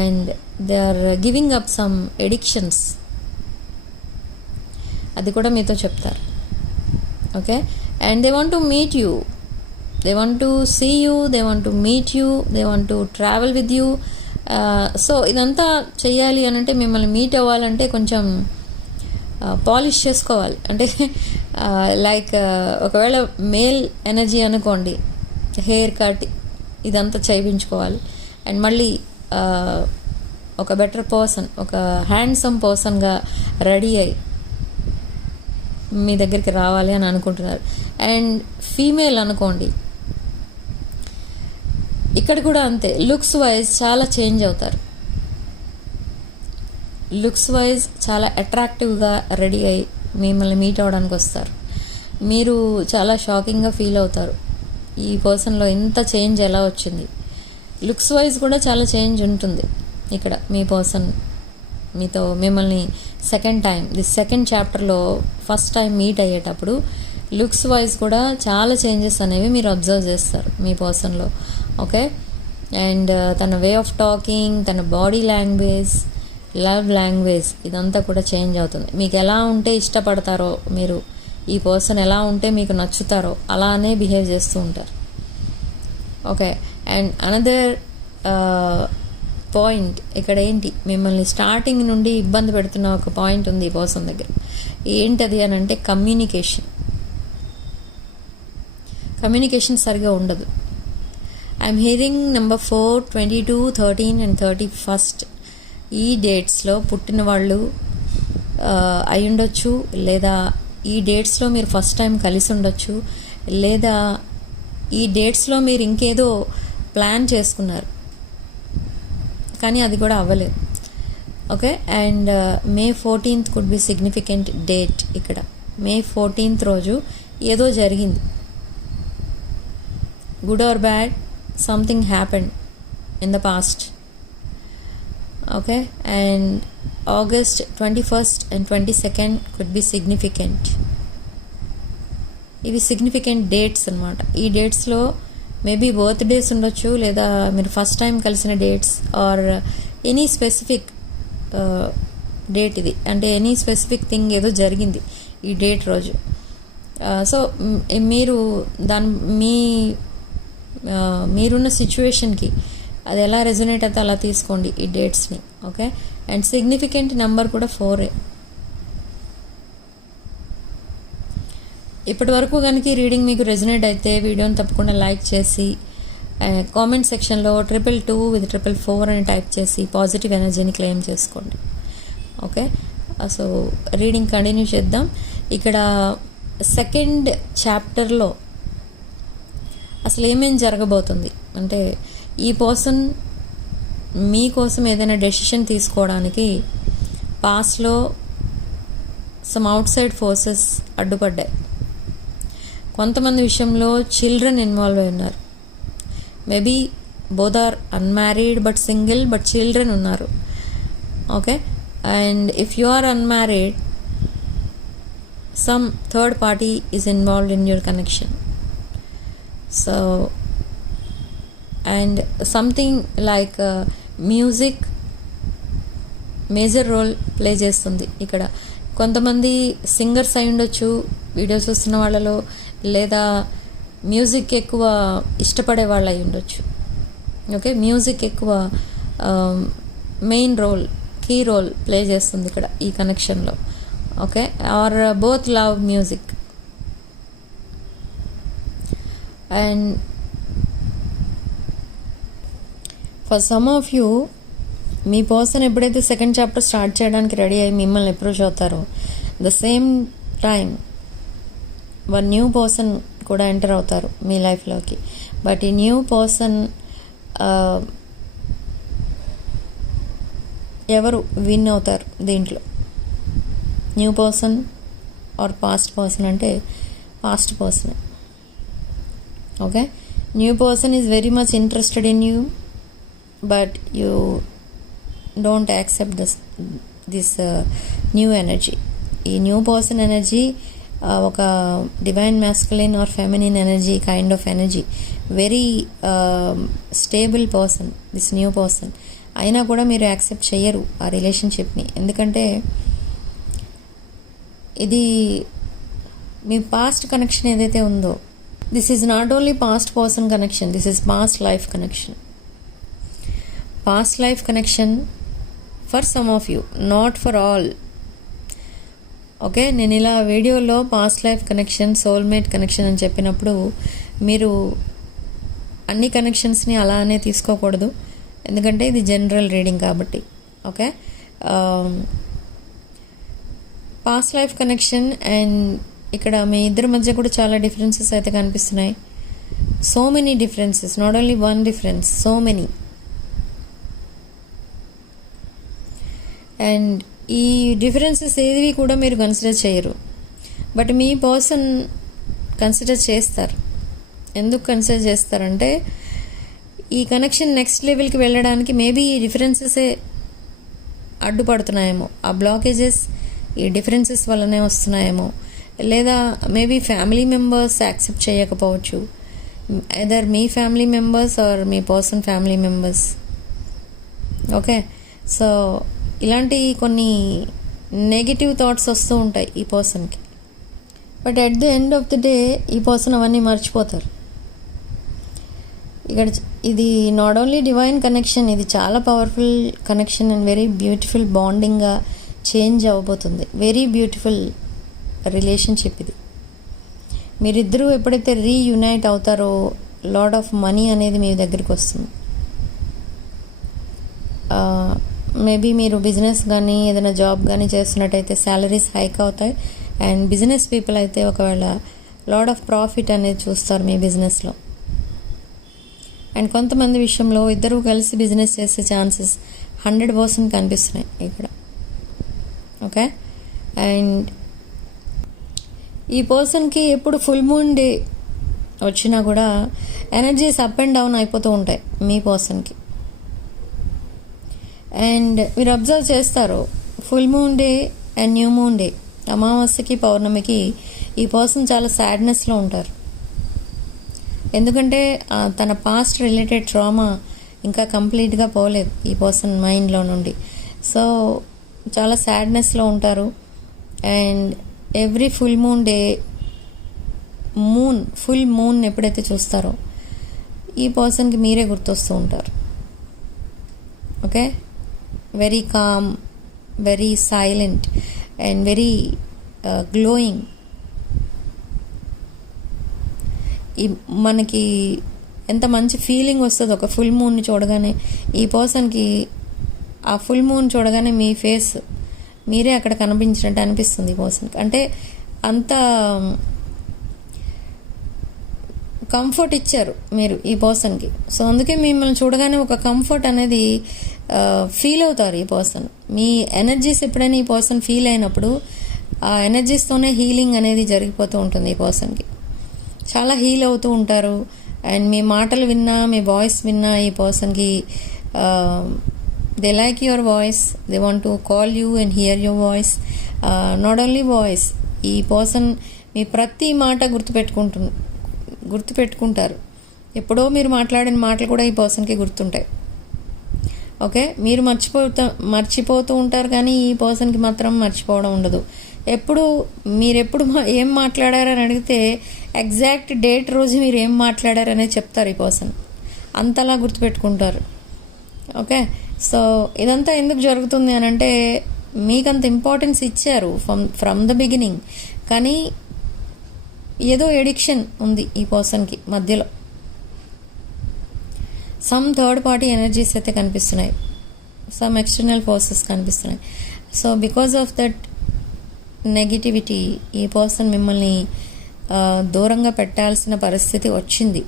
And they are giving up some addictions, అది కూడా మీతో చెప్తారు. Okay, and they want to meet you, they want to see you, they want to meet you, they want to travel with you. So ఇదంతా చెయ్యాలి అని అంటే, మిమ్మల్ని meet అవ్వాలంటే కొంచెం పాలిష్ చేసుకోవాలి. అంటే లైక్ ఒకవేళ మేల్ ఎనర్జీ అనుకోండి, హెయిర్ కట్ ఇదంతా చేయించుకోవాలి. అండ్ మళ్ళీ ఒక బెటర్ పర్సన్, ఒక హ్యాండ్సమ్ పర్సన్గా రెడీ అయ్యి మీ దగ్గరికి రావాలి అని అనుకుంటున్నారు. అండ్ ఫీమేల్ అనుకోండి, ఇక్కడ కూడా అంతే. లుక్స్ వైజ్ చాలా చేంజ్ అవుతారు. లుక్స్ వైజ్ చాలా అట్రాక్టివ్గా రెడీ అయ్యి మిమ్మల్ని మీట్ అవ్వడానికి వస్తారు. మీరు చాలా షాకింగ్గా ఫీల్ అవుతారు, ఈ పర్సన్లో ఇంత చేంజ్ ఎలా వచ్చింది. లుక్స్ వైజ్ కూడా చాలా చేంజ్ ఉంటుంది ఇక్కడ. మీ పర్సన్ మిమ్మల్ని సెకండ్ చాప్టర్లో ఫస్ట్ టైం మీట్ అయ్యేటప్పుడు లుక్స్ వైజ్ కూడా చాలా చేంజెస్ అనేవి మీరు అబ్జర్వ్ చేస్తారు మీ పర్సన్లో. ఓకే, అండ్ తన వే ఆఫ్ టాకింగ్, తన బాడీ లాంగ్వేజ్, లవ్ లాంగ్వేజ్ ఇదంతా కూడా చేంజ్ అవుతుంది. మీకు ఎలా ఉంటే ఇష్టపడతారో, మీరు ఈ పర్సన్ ఎలా ఉంటే మీకు నచ్చుతారో అలానే బిహేవ్ చేస్తూ ఉంటారు. ఓకే, అండ్ అనదర్ పాయింట్ ఇక్కడ ఏంటి, మిమ్మల్ని స్టార్టింగ్ నుండి ఇబ్బంది పెడుతున్న ఒక పాయింట్ ఉంది ఈ పర్సన్ దగ్గర. ఏంటది అని అంటే కమ్యూనికేషన్ సరిగా ఉండదు. ఐఎమ్ హియరింగ్ నెంబర్ 4, 22, 13 and 31 ఈ డేట్స్లో పుట్టిన వాళ్ళు అయి ఉండొచ్చు, లేదా ఈ డేట్స్లో మీరు ఫస్ట్ టైం కలిసి ఉండొచ్చు, లేదా ఈ డేట్స్లో మీరు ఇంకేదో ప్లాన్ చేసుకున్నారు కానీ అది కూడా అవ్వలేదు. Okay, and May 14th could be significant date. ఇక్కడ May 14th రోజు ఏదో జరిగింది, good or bad, something happened in the past. Okay, and August 21st and 22nd could be significant. ఇవి సిగ్నిఫికెంట్ డేట్స్ అనమాట. ఈ డేట్స్లో మేబీ బర్త్డేస్ ఉండొచ్చు, లేదా మీరు ఫస్ట్ టైం కలిసిన dates, or any specific date ఇది. అంటే ఎనీ స్పెసిఫిక్ థింగ్ ఏదో జరిగింది ఈ డేట్ రోజు. సో మీరు మీరున్న సిచ్యువేషన్కి అది ఎలా రెజొనేట్ అయితే అలా తీసుకోండి ఈ డేట్స్ని. ఓకే, అండ్ సిగ్నిఫికెంట్ నెంబర్ కూడా 4. ఇప్పటి వరకు కనుక ఈ రీడింగ్ మీకు రెజొనేట్ అయితే వీడియోని తప్పకుండా లైక్ చేసి కామెంట్ సెక్షన్లో 222 with 444 అని టైప్ చేసి పాజిటివ్ ఎనర్జీని క్లెయిమ్ చేసుకోండి. ఓకే, సో రీడింగ్ కంటిన్యూ చేద్దాం. ఇక్కడ సెకండ్ చాప్టర్లో అసలు ఏమేం జరగబోతుంది అంటే, ఈ పర్సన్ మీకోసం ఏదైనా డెసిషన్ తీసుకోవడానికి పాస్ట్లో సమ్ అవుట్ సైడ్ ఫోర్సెస్ అడ్డుపడ్డాయి. కొంతమంది విషయంలో చిల్డ్రన్ ఇన్వాల్వ్ అయి ఉన్నారు. Maybe both are unmarried but single, but children ఉన్నారు. Okay, and if you are unmarried, some third party is involved in your connection. So and something like music major role play చేస్తుంది ఇక్కడ. కొంతమంది singers అయి ఉండొచ్చు videos చూస్తున్న వాళ్ళలో, లేదా music ఎక్కువ ఇష్టపడే వాళ్ళు అయి ఉండొచ్చు. ఓకే, మ్యూజిక్ ఎక్కువ main role, key role play చేస్తుంది ఇక్కడ ఈ కనెక్షన్లో. Okay, are both love music. And for some of you, మీ పర్సన్ ఎప్పుడైతే సెకండ్ చాప్టర్ స్టార్ట్ చేయడానికి రెడీ అయ్యి మిమ్మల్ని అప్రోచ్ అవుతారో, the same time one new person కూడా ఎంటర్ అవుతారు మీ లైఫ్లోకి. బట్ ఈ న్యూ పర్సన్ ఎవరు విన్ అవుతారు దీంట్లో? New person or past person అంటే past person. Okay, new person is very much interested in you, but you don't accept this new energy. ఈ న్యూ పర్సన్ ఎనర్జీ ఒక divine masculine or feminine energy, kind of energy. Very stable person this new person. అయినా కూడా మీరు accept చేయరు ఆ రిలేషన్షిప్ని, ఎందుకంటే ఇది మీ past connection ఏదైతే ఉందో, this is not only past person connection, this is past life connection. Past life connection for some of you, not for all. Okay, నేను ఇలా వీడియోలో past life connection, soulmate connection అని చెప్పినప్పుడు మీరు అన్ని కనెక్షన్స్ని అలానే తీసుకోకూడదు, ఎందుకంటే ఇది జనరల్ రీడింగ్ కాబట్టి. Okay, past life connection and ఇక్కడ మీ ఇద్దరి మధ్య కూడా చాలా డిఫరెన్సెస్ అయితే కనిపిస్తున్నాయి. So many differences, not only one difference, so many. And ఈ డిఫరెన్సెస్ ఏవి కూడా మీరు కన్సిడర్ చేయరు, బట్ మీ పర్సన్ కన్సిడర్ చేస్తారు. ఎందుకు కన్సిడర్ చేస్తారంటే ఈ కనెక్షన్ నెక్స్ట్ లెవెల్కి వెళ్ళడానికి మేబీ ఈ డిఫరెన్సెసే అడ్డుపడుతున్నాయేమో, ఆ బ్లాకేజెస్ ఈ డిఫరెన్సెస్ వల్లనే వస్తున్నాయేమో, లేదా మేబీ ఫ్యామిలీ మెంబర్స్ యాక్సెప్ట్ చేయకపోవచ్చు, ఎదర్ మీ ఫ్యామిలీ మెంబర్స్ ఆర్ మీ person family members. Okay, so ఇలాంటి కొన్ని నెగిటివ్ థాట్స్ వస్తూ ఉంటాయి ఈ పర్సన్కి. But at the end of the day ఈ పర్సన్ అవన్నీ మర్చిపోతారు. ఇక్కడ ఇది నాట్ ఓన్లీ డివైన్ కనెక్షన్, ఇది చాలా powerful connection and very beautiful బాండింగ్గా చేంజ్ అవ్వబోతుంది. వెరీ బ్యూటిఫుల్ రిలేషన్షిప్ ఇది. మీరిద్దరూ ఎప్పుడైతే రీయునైట్ అవుతారో లాట్ ఆఫ్ మనీ అనేది మీ దగ్గరికి వస్తుంది. మేబీ మీరు బిజినెస్ కానీ ఏదైనా జాబ్ కానీ చేస్తున్నట్టయితే శాలరీస్ హైక్ అవుతాయి. అండ్ బిజినెస్ పీపుల్ అయితే ఒకవేళ లాట్ ఆఫ్ ప్రాఫిట్ అనేది చూస్తారు మీ బిజినెస్లో. అండ్ కొంతమంది విషయంలో ఇద్దరు కలిసి బిజినెస్ చేసే ఛాన్సెస్ 100% కనిపిస్తున్నాయి ఇక్కడ. ఓకే, అండ్ ఈ పర్సన్కి ఎప్పుడు ఫుల్ మూన్ డే వచ్చినా కూడా ఎనర్జీస్ అప్ అండ్ డౌన్ అయిపోతూ ఉంటాయి మీ పర్సన్కి. అండ్ మీరు అబ్జర్వ్ చేస్తారు, full moon day and new moon day, అమావాస్యకి పౌర్ణమికి ఈ పర్సన్ చాలా సాడ్నెస్లో ఉంటారు. ఎందుకంటే తన పాస్ట్ రిలేటెడ్ ట్రామా ఇంకా కంప్లీట్గా పోలేదు ఈ పర్సన్ మైండ్లో నుండి. సో చాలా సాడ్నెస్లో ఉంటారు. And every full moon day, full moon ఎప్పుడైతే చూస్తారో ఈ పర్సన్కి మీరే గుర్తొస్తూ ఉంటారు. Okay, very calm, very silent and very glowing. ఈ మనకి ఎంత మంచి ఫీలింగ్ వస్తుంది ఒక ఫుల్ మూన్ని చూడగానే. ఈ పర్సన్కి ఆ ఫుల్ మూన్ చూడగానే మీ ఫేస్ మీరే అక్కడ కనిపించినట్టు అనిపిస్తుంది ఈ పర్సన్కి. అంటే అంత కంఫర్ట్ ఇచ్చారు మీరు ఈ పర్సన్కి. సో అందుకే మిమ్మల్ని చూడగానే ఒక కంఫర్ట్ అనేది ఫీల్ అవుతారు ఈ పర్సన్. మీ ఎనర్జీస్ ఎప్పుడైనా ఈ పర్సన్ ఫీల్ అయినప్పుడు ఆ ఎనర్జీస్తోనే హీలింగ్ అనేది జరిగిపోతూ ఉంటుంది ఈ పర్సన్కి. చాలా హీల్ అవుతూ ఉంటారు. అండ్ మీ మాటలు విన్నా, మీ వాయిస్ విన్నా ఈ పర్సన్కి they like your voice, they want to call you and here your voice. Not only voice, ఈ పర్సన్ మీ ప్రతి మాట గుర్తుపెట్టుకుంటారు. ఎప్పుడో మీరు మాట్లాడిన మాటలు కూడా ఈ పర్సన్కి గుర్తుంటాయి. ఓకే, మీరు మర్చిపోతూ ఉంటారు, కానీ ఈ పర్సన్కి మాత్రం మర్చిపోవడం ఉండదు. మీరెప్పుడు ఏం మాట్లాడారని అడిగితే ఎగ్జాక్ట్ డేట్ రోజు మీరు ఏం మాట్లాడారనేది చెప్తారు ఈ పర్సన్. అంతలా గుర్తుపెట్టుకుంటారు. ఓకే, సో ఇదంతా ఎందుకు జరుగుతుంది అని అంటే మీకంత ఇంపార్టెన్స్ ఇచ్చారు ఫ్రమ్ ద బిగినింగ్, కానీ ఏదో ఎడిక్షన్ ఉంది ఈ పర్సన్కి మధ్యలో. సమ్ థర్డ్ పార్టీ ఎనర్జీస్ అయితే కనిపిస్తున్నాయి, సమ్ ఎక్స్టర్నల్ ఫోర్సెస్ కనిపిస్తున్నాయి. So because of that negativity ఈ పర్సన్ మిమ్మల్ని దూరంగా పెట్టాల్సిన పరిస్థితి వచ్చింది.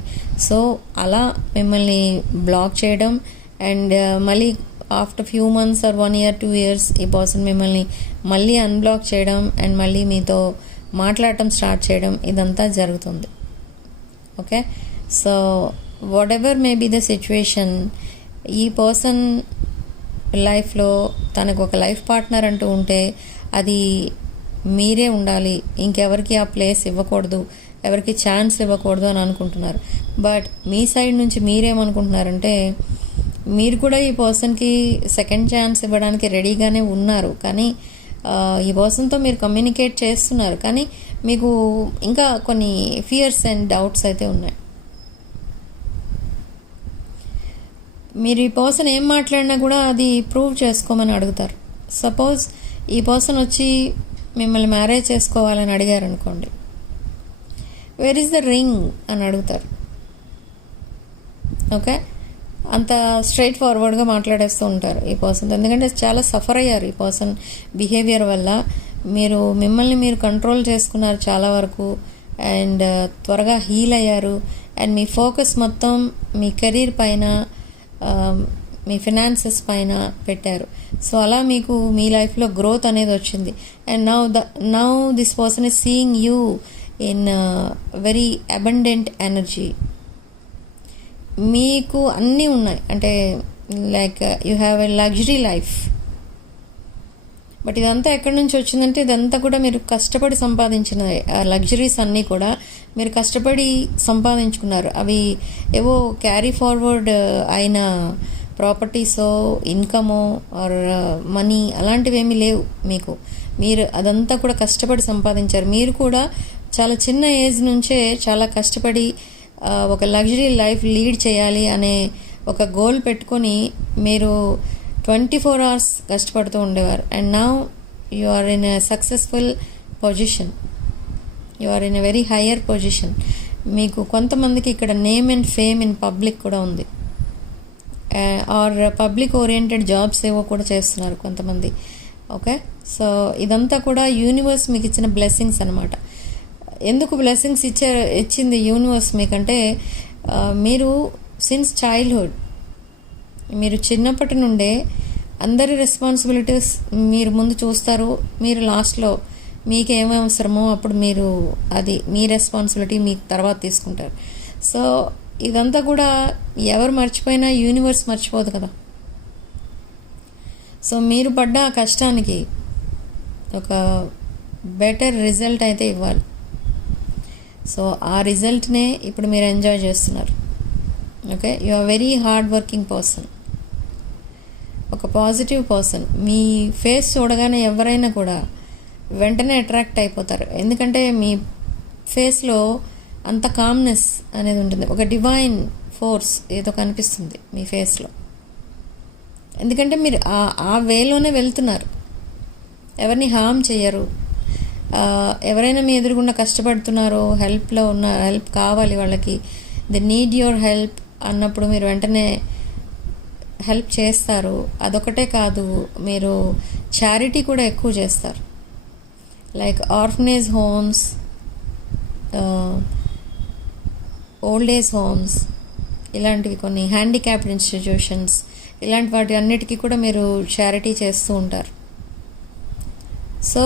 సో అలా మిమ్మల్ని బ్లాక్ చేయడం అండ్ మళ్ళీ after few months are 1 year 2 years ఈ పర్సన్ మిమ్మల్ని మళ్ళీ అన్బ్లాక్ చేయడం అండ్ మళ్ళీ మీతో మాట్లాడటం స్టార్ట్ చేయడం, ఇదంతా జరుగుతుంది. Okay, so whatever may be the situation, ఈ పర్సన్ లైఫ్లో తనకు ఒక లైఫ్ పార్ట్నర్ అంటూ ఉంటే అది మీరే ఉండాలి, ఇంకెవరికి ఆ ప్లేస్ ఇవ్వకూడదు, ఎవరికి ఛాన్స్ ఇవ్వకూడదు అని అనుకుంటున్నారు. బట్ మీ సైడ్ నుంచి మీరేమనుకుంటున్నారంటే మీరు కూడా ఈ పర్సన్కి సెకండ్ ఛాన్స్ ఇవ్వడానికి రెడీగానే ఉన్నారు, కానీ ఈ పర్సన్తో మీరు కమ్యూనికేట్ చేస్తున్నారు, కానీ మీకు ఇంకా కొన్ని ఫియర్స్ అండ్ డౌట్స్ అయితే ఉన్నాయి. మీరు ఈ పర్సన్ ఏం మాట్లాడినా కూడా అది ప్రూవ్ చేసుకోమని అడుగుతారు. సపోజ్ ఈ పర్సన్ వచ్చి మిమ్మల్ని మ్యారేజ్ చేసుకోవాలని అడిగారు అనుకోండి, వేర్ ఈస్ ద రింగ్ అని అడుగుతారు. ఓకే, అంత స్ట్రైట్ ఫార్వర్డ్గా మాట్లాడేస్తూ ఉంటారు ఈ పర్సన్, ఎందుకంటే చాలా సఫర్ అయ్యారు ఈ పర్సన్ బిహేవియర్ వల్ల. మిమ్మల్ని మీరు కంట్రోల్ చేసుకున్నారు చాలా వరకు అండ్ త్వరగా హీల్ అయ్యారు అండ్ మీ ఫోకస్ మొత్తం మీ కెరీర్ పైన, మీ ఫినాన్సెస్ పైన పెట్టారు. సో అలా మీకు మీ లైఫ్లో గ్రోత్ అనేది వచ్చింది. And now this person is seeing you in very abundant energy. మీకు అన్నీ ఉన్నాయి, అంటే like you have a luxury life. But ఇదంతా ఎక్కడి నుంచి వచ్చిందంటే ఇదంతా కూడా మీరు కష్టపడి సంపాదించిన లగ్జరీస్ అన్నీ కూడా మీరు కష్టపడి సంపాదించుకున్నారు. అవి ఏవో క్యారీ ఫార్వర్డ్ అయిన ప్రాపర్టీసో ఇన్కమో ఆర్ మనీ అలాంటివి ఏమీ లేవు మీకు. మీరు అదంతా కూడా కష్టపడి సంపాదించారు. మీరు కూడా చాలా చిన్న ఏజ్ నుంచే చాలా కష్టపడి ఒక లగ్జరీ లైఫ్ లీడ్ చేయాలి అనే ఒక గోల్ పెట్టుకొని మీరు 24 hours కష్టపడుతూ ఉండేవారు. And now you are in a successful position, you are in a very higher position. మీకు కొంతమందికి ఇక్కడ name and fame in public కూడా ఉంది, ఆర్ పబ్లిక్ ఓరియంటెడ్ జాబ్స్ ఏవో కూడా చేస్తున్నారు కొంతమంది. ఓకే, సో ఇదంతా కూడా యూనివర్స్ మీకు ఇచ్చిన బ్లెస్సింగ్స్ అనమాట. ఎందుకు బ్లెస్సింగ్స్ ఇచ్చింది యూనివర్స్ మీకంటే, మీరు సిన్స్ చైల్డ్హుడ్, మీరు చిన్నప్పటి నుండే అందరి రెస్పాన్సిబిలిటీస్ మీరు ముందు చూస్తారు, మీరు లాస్ట్లో మీకు ఏమేమి అవసరమో అప్పుడు మీరు అది మీ రెస్పాన్సిబిలిటీ మీకు తర్వాత తీసుకుంటారు. సో ఇదంతా కూడా ఎవరు మర్చిపోయినా యూనివర్స్ మర్చిపోదు కదా. సో మీరు పడ్డ ఆ కష్టానికి ఒక బెటర్ రిజల్ట్ అయితే ఇవ్వాలి. సో ఆ రిజల్ట్నే ఇప్పుడు మీరు ఎంజాయ్ చేస్తున్నారు. Okay, you are very hard working person, ఒక పాజిటివ్ పర్సన్. మీ ఫేస్ చూడగానే ఎవరైనా కూడా వెంటనే అట్రాక్ట్ అయిపోతారు, ఎందుకంటే మీ ఫేస్లో అంత కామ్నెస్ అనేది ఉంటుంది, ఒక డివైన్ ఫోర్స్ ఏదో కనిపిస్తుంది మీ ఫేస్లో. ఎందుకంటే మీరు ఆ వేలోనే వెళ్తున్నారు, ఎవరిని హామ్ చేయరు. ఎవరైనా మీ ఎదురుగుండా కష్టపడుతున్నారో, హెల్ప్లో ఉన్న, హెల్ప్ కావాలి వాళ్ళకి, ది నీడ్ యువర్ హెల్ప్ అన్నప్పుడు మీరు వెంటనే హెల్ప్ చేస్తారు. అదొకటే కాదు, మీరు చారిటీ కూడా ఎక్కువ చేస్తారు. Like orphanage homes, old age homes, ఇలాంటివి కొన్ని హ్యాండిక్యాప్డ్ ఇన్స్టిట్యూషన్స్, ఇలాంటి వాటి అన్నిటికీ కూడా మీరు చారిటీ చేస్తూ ఉంటారు. సో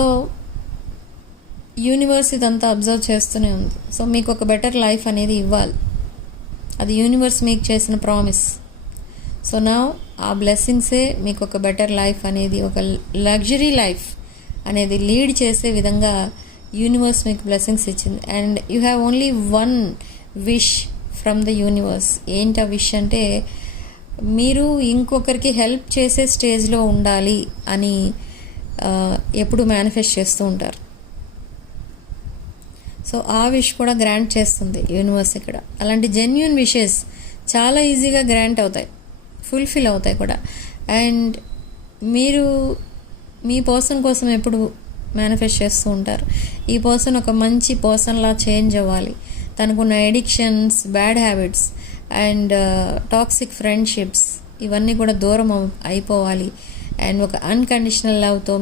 యూనివర్స్ ఇదంతా అబ్జర్వ్ చేస్తూనే ఉంది. సో మీకు ఒక బెటర్ లైఫ్ అనేది ఇవ్వాలి, అది యూనివర్స్ మీకు చేసిన ప్రామిస్. సో నా ఆ బ్లెస్సింగ్సే మీకు ఒక బెటర్ లైఫ్ అనేది, ఒక లగ్జరీ లైఫ్ అనేది లీడ్ చేసే విధంగా యూనివర్స్ మీకు బ్లెస్సింగ్స్ ఇచ్చింది. And you have only one wish from the universe. ఏంటి ఆ విష్ అంటే, మీరు ఇంకొకరికి హెల్ప్ చేసే స్టేజ్లో ఉండాలి అని ఎప్పుడు మేనిఫెస్ట్ చేస్తూ ఉంటారు. సో ఆ విష్ కూడా గ్రాంట్ చేస్తుంది యూనివర్స్ ఇక్కడ. అలాంటి జెన్యూన్ విషెస్ చాలా ఈజీగా గ్రాంట్ అవుతాయి, ఫుల్ఫిల్ అవుతాయి కూడా. అండ్ మీరు మీ పర్సన్ కోసం ఎప్పుడు మేనిఫెస్ట్ చేస్తూ ఉంటారు. ఈ పర్సన్ ఒక మంచి పర్సన్లా చేంజ్ అవ్వాలి, తనకున్న addictions, bad habits and toxic friendships ఇవన్నీ కూడా దూరం అయిపోవాలి. అండ్ ఒక అన్కండిషనల్ లవ్తో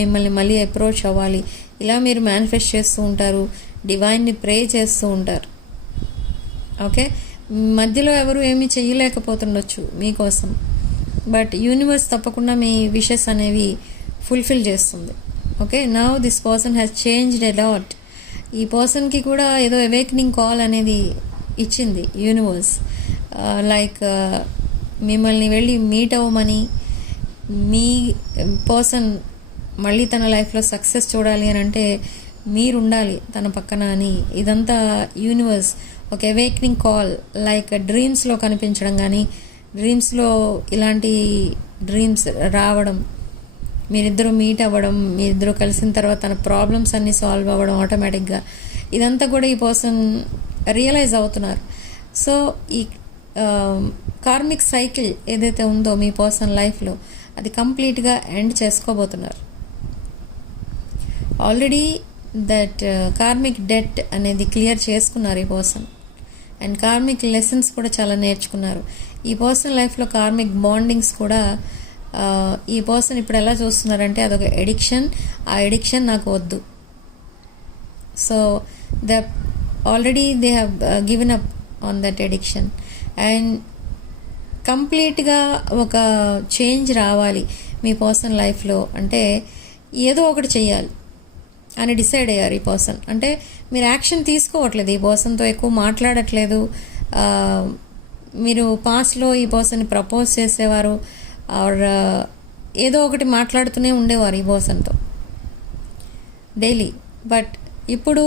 మిమ్మల్ని మళ్ళీ అప్రోచ్ అవ్వాలి. ఇలా మీరు మేనిఫెస్ట్ చేస్తూ ఉంటారు, డివైన్ని ప్రే చేస్తూ ఉంటారు. ఓకే, మధ్యలో ఎవరు ఏమీ చేయలేకపోతుండొచ్చు మీకోసం, బట్ యూనివర్స్ తప్పకుండా మీ విషెస్ అనేవి ఫుల్ఫిల్ చేస్తుంది. Okay, now this person has changed a lot. ఈ పర్సన్కి కూడా ఏదో అవేకనింగ్ కాల్ అనేది ఇచ్చింది యూనివర్స్. లైక్ మిమ్మల్ని వెళ్ళి మీట్ అవ్వమని, మీ పర్సన్ మళ్ళీ తన లైఫ్లో సక్సెస్ చూడాలి అని అంటే మీరు ఉండాలి తన పక్కన అని. ఇదంతా యూనివర్స్ ఒక అవేకనింగ్ కాల్, లైక్ డ్రీమ్స్లో కనిపించడం కానీ, డ్రీమ్స్లో ఇలాంటి డ్రీమ్స్ రావడం, మీరిద్దరూ మీట్ అవ్వడం, మీరిద్దరూ కలిసిన తర్వాత తన ప్రాబ్లమ్స్ అన్నీ సాల్వ్ అవ్వడం ఆటోమేటిక్గా, ఇదంతా కూడా ఈ పర్సన్ రియలైజ్ అవుతున్నారు. సో ఈ కార్మిక్ సైకిల్ ఏదైతే ఉందో మీ పర్సన్ లైఫ్లో, అది కంప్లీట్గా ఎండ్ చేసుకోబోతున్నారు. ఆల్రెడీ దట్ కార్మిక్ డెట్ అనేది క్లియర్ చేసుకున్నారు ఈ పర్సన్. అండ్ కార్మిక్ లెసన్స్ కూడా చాలా నేర్చుకున్నారు. ఈ పర్సన్ లైఫ్లో కార్మిక్ బాండింగ్స్ కూడా ఈ పర్సన్ ఇప్పుడు ఎలా చూస్తున్నారంటే అదొక ఎడిక్షన్, ఆ ఎడిక్షన్ నాకు వద్దు. So already they have given up on that addiction. And కంప్లీట్గా ఒక చేంజ్ రావాలి మీ పర్సన్ లైఫ్లో, అంటే ఏదో ఒకటి చెయ్యాలి అని డిసైడ్ అయ్యారు ఈ పర్సన్. అంటే మీరు యాక్షన్ తీసుకోవట్లేదు, ఈ పర్సన్తో ఎక్కువ మాట్లాడట్లేదు. మీరు పాస్ట్లో ఈ పర్సన్ని ప్రపోజ్ చేసేవారు, ఆర్ ఏదో ఒకటి మాట్లాడుతూనే ఉండేవారు ఈ పర్సన్తో డైలీ. బట్ ఇప్పుడు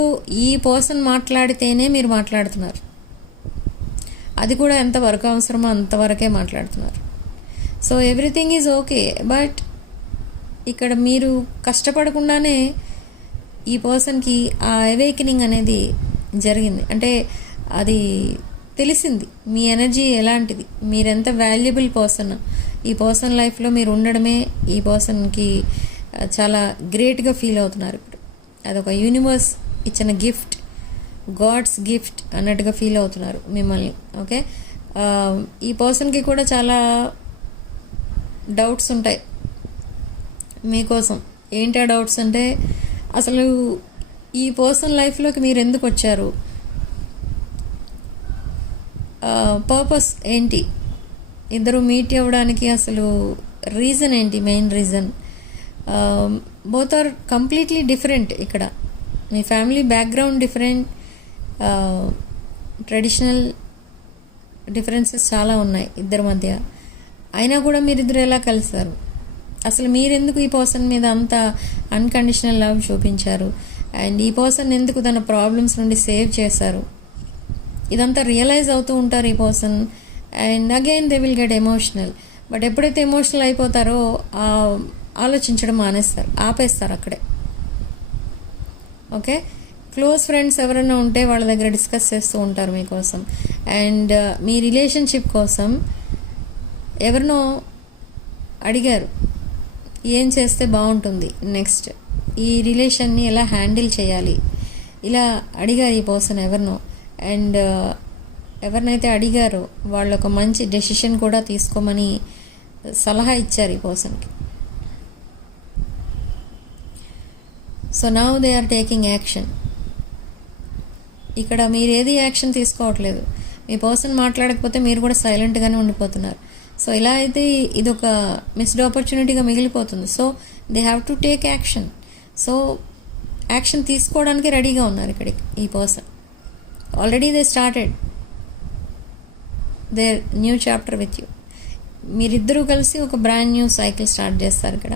ఈ పర్సన్ మాట్లాడితేనే మీరు మాట్లాడుతున్నారు, అది కూడా ఎంతవరకు అవసరమో అంతవరకే మాట్లాడుతున్నారు. So everything is okay, but ఇక్కడ మీరు కష్టపడకుండానే ఈ పర్సన్కి ఆ అవేకనింగ్ అనేది జరిగింది. అంటే అది తెలిసింది మీ ఎనర్జీ ఎలాంటిది, మీరెంత వాల్యుబుల్ పర్సన్. ఈ పర్సన్ లైఫ్లో మీరు ఉండడమే ఈ పర్సన్కి చాలా గ్రేట్గా ఫీల్ అవుతున్నారు ఇప్పుడు. అదొక యూనివర్స్ ఇచ్చిన గిఫ్ట్, గాడ్స్ గిఫ్ట్ అన్నట్టుగా ఫీల్ అవుతున్నారు మిమ్మల్ని. ఓకే, ఈ పర్సన్కి కూడా చాలా డౌట్స్ ఉంటాయి మీకోసం. ఏంటి ఆ డౌట్స్ అంటే, అసలు ఈ పర్సన్ లైఫ్లోకి మీరు ఎందుకు వచ్చారు, పర్పస్ ఏంటి, ఇద్దరు మీట్ అవ్వడానికి అసలు రీజన్ ఏంటి, main reason. Both are completely different. ఇక్కడ మీ family background different, traditional differences చాలా ఉన్నాయి ఇద్దరి మధ్య. అయినా కూడా మీరిద్దరు ఎలా కలిసారు, అసలు మీరెందుకు ఈ పర్సన్ మీద అంత అన్కండిషనల్ లవ్ చూపించారు, అండ్ ఈ పర్సన్ ఎందుకు తన ప్రాబ్లమ్స్ నుండి సేవ్ చేశారు, ఇదంతా రియలైజ్ అవుతూ ఉంటారు ఈ person. And again they will get emotional. But ఎప్పుడైతే ఎమోషనల్ అయిపోతారో ఆలోచించడం ఆపేస్తారు అక్కడే. ఓకే, క్లోజ్ ఫ్రెండ్స్ ఎవరైనా ఉంటే వాళ్ళ దగ్గర డిస్కస్ చేస్తూ ఉంటారు మీకోసం. అండ్ మీ రిలేషన్షిప్ కోసం ఎవరినో అడిగారు, ఏం చేస్తే బాగుంటుంది నెక్స్ట్, ఈ రిలేషన్ని ఎలా హ్యాండిల్ చేయాలి, ఇలా అడిగారు ఈ పర్సన్ ఎవరినో. అండ్ ఎవరినైతే అడిగారో వాళ్ళు ఒక మంచి డెసిషన్ కూడా తీసుకోమని సలహా ఇచ్చారు ఈ పర్సన్కి. So now they are taking action. ఇక్కడ మీరు ఏది యాక్షన్ తీసుకోవట్లేదు, మీ పర్సన్ మాట్లాడకపోతే మీరు కూడా సైలెంట్గానే ఉండిపోతున్నారు. సో ఇలా అయితే ఇది ఒక మిస్డ్ ఆపర్చునిటీగా మిగిలిపోతుంది. So they have to take action. So action తీసుకోవడానికి రెడీగా ఉన్నారు ఇక్కడ ఈ person. Already they started their new chapter with you. మీరిద్దరూ కలిసి ఒక బ్రాండ్ న్యూ సైకిల్ స్టార్ట్ చేస్తారు ఇక్కడ.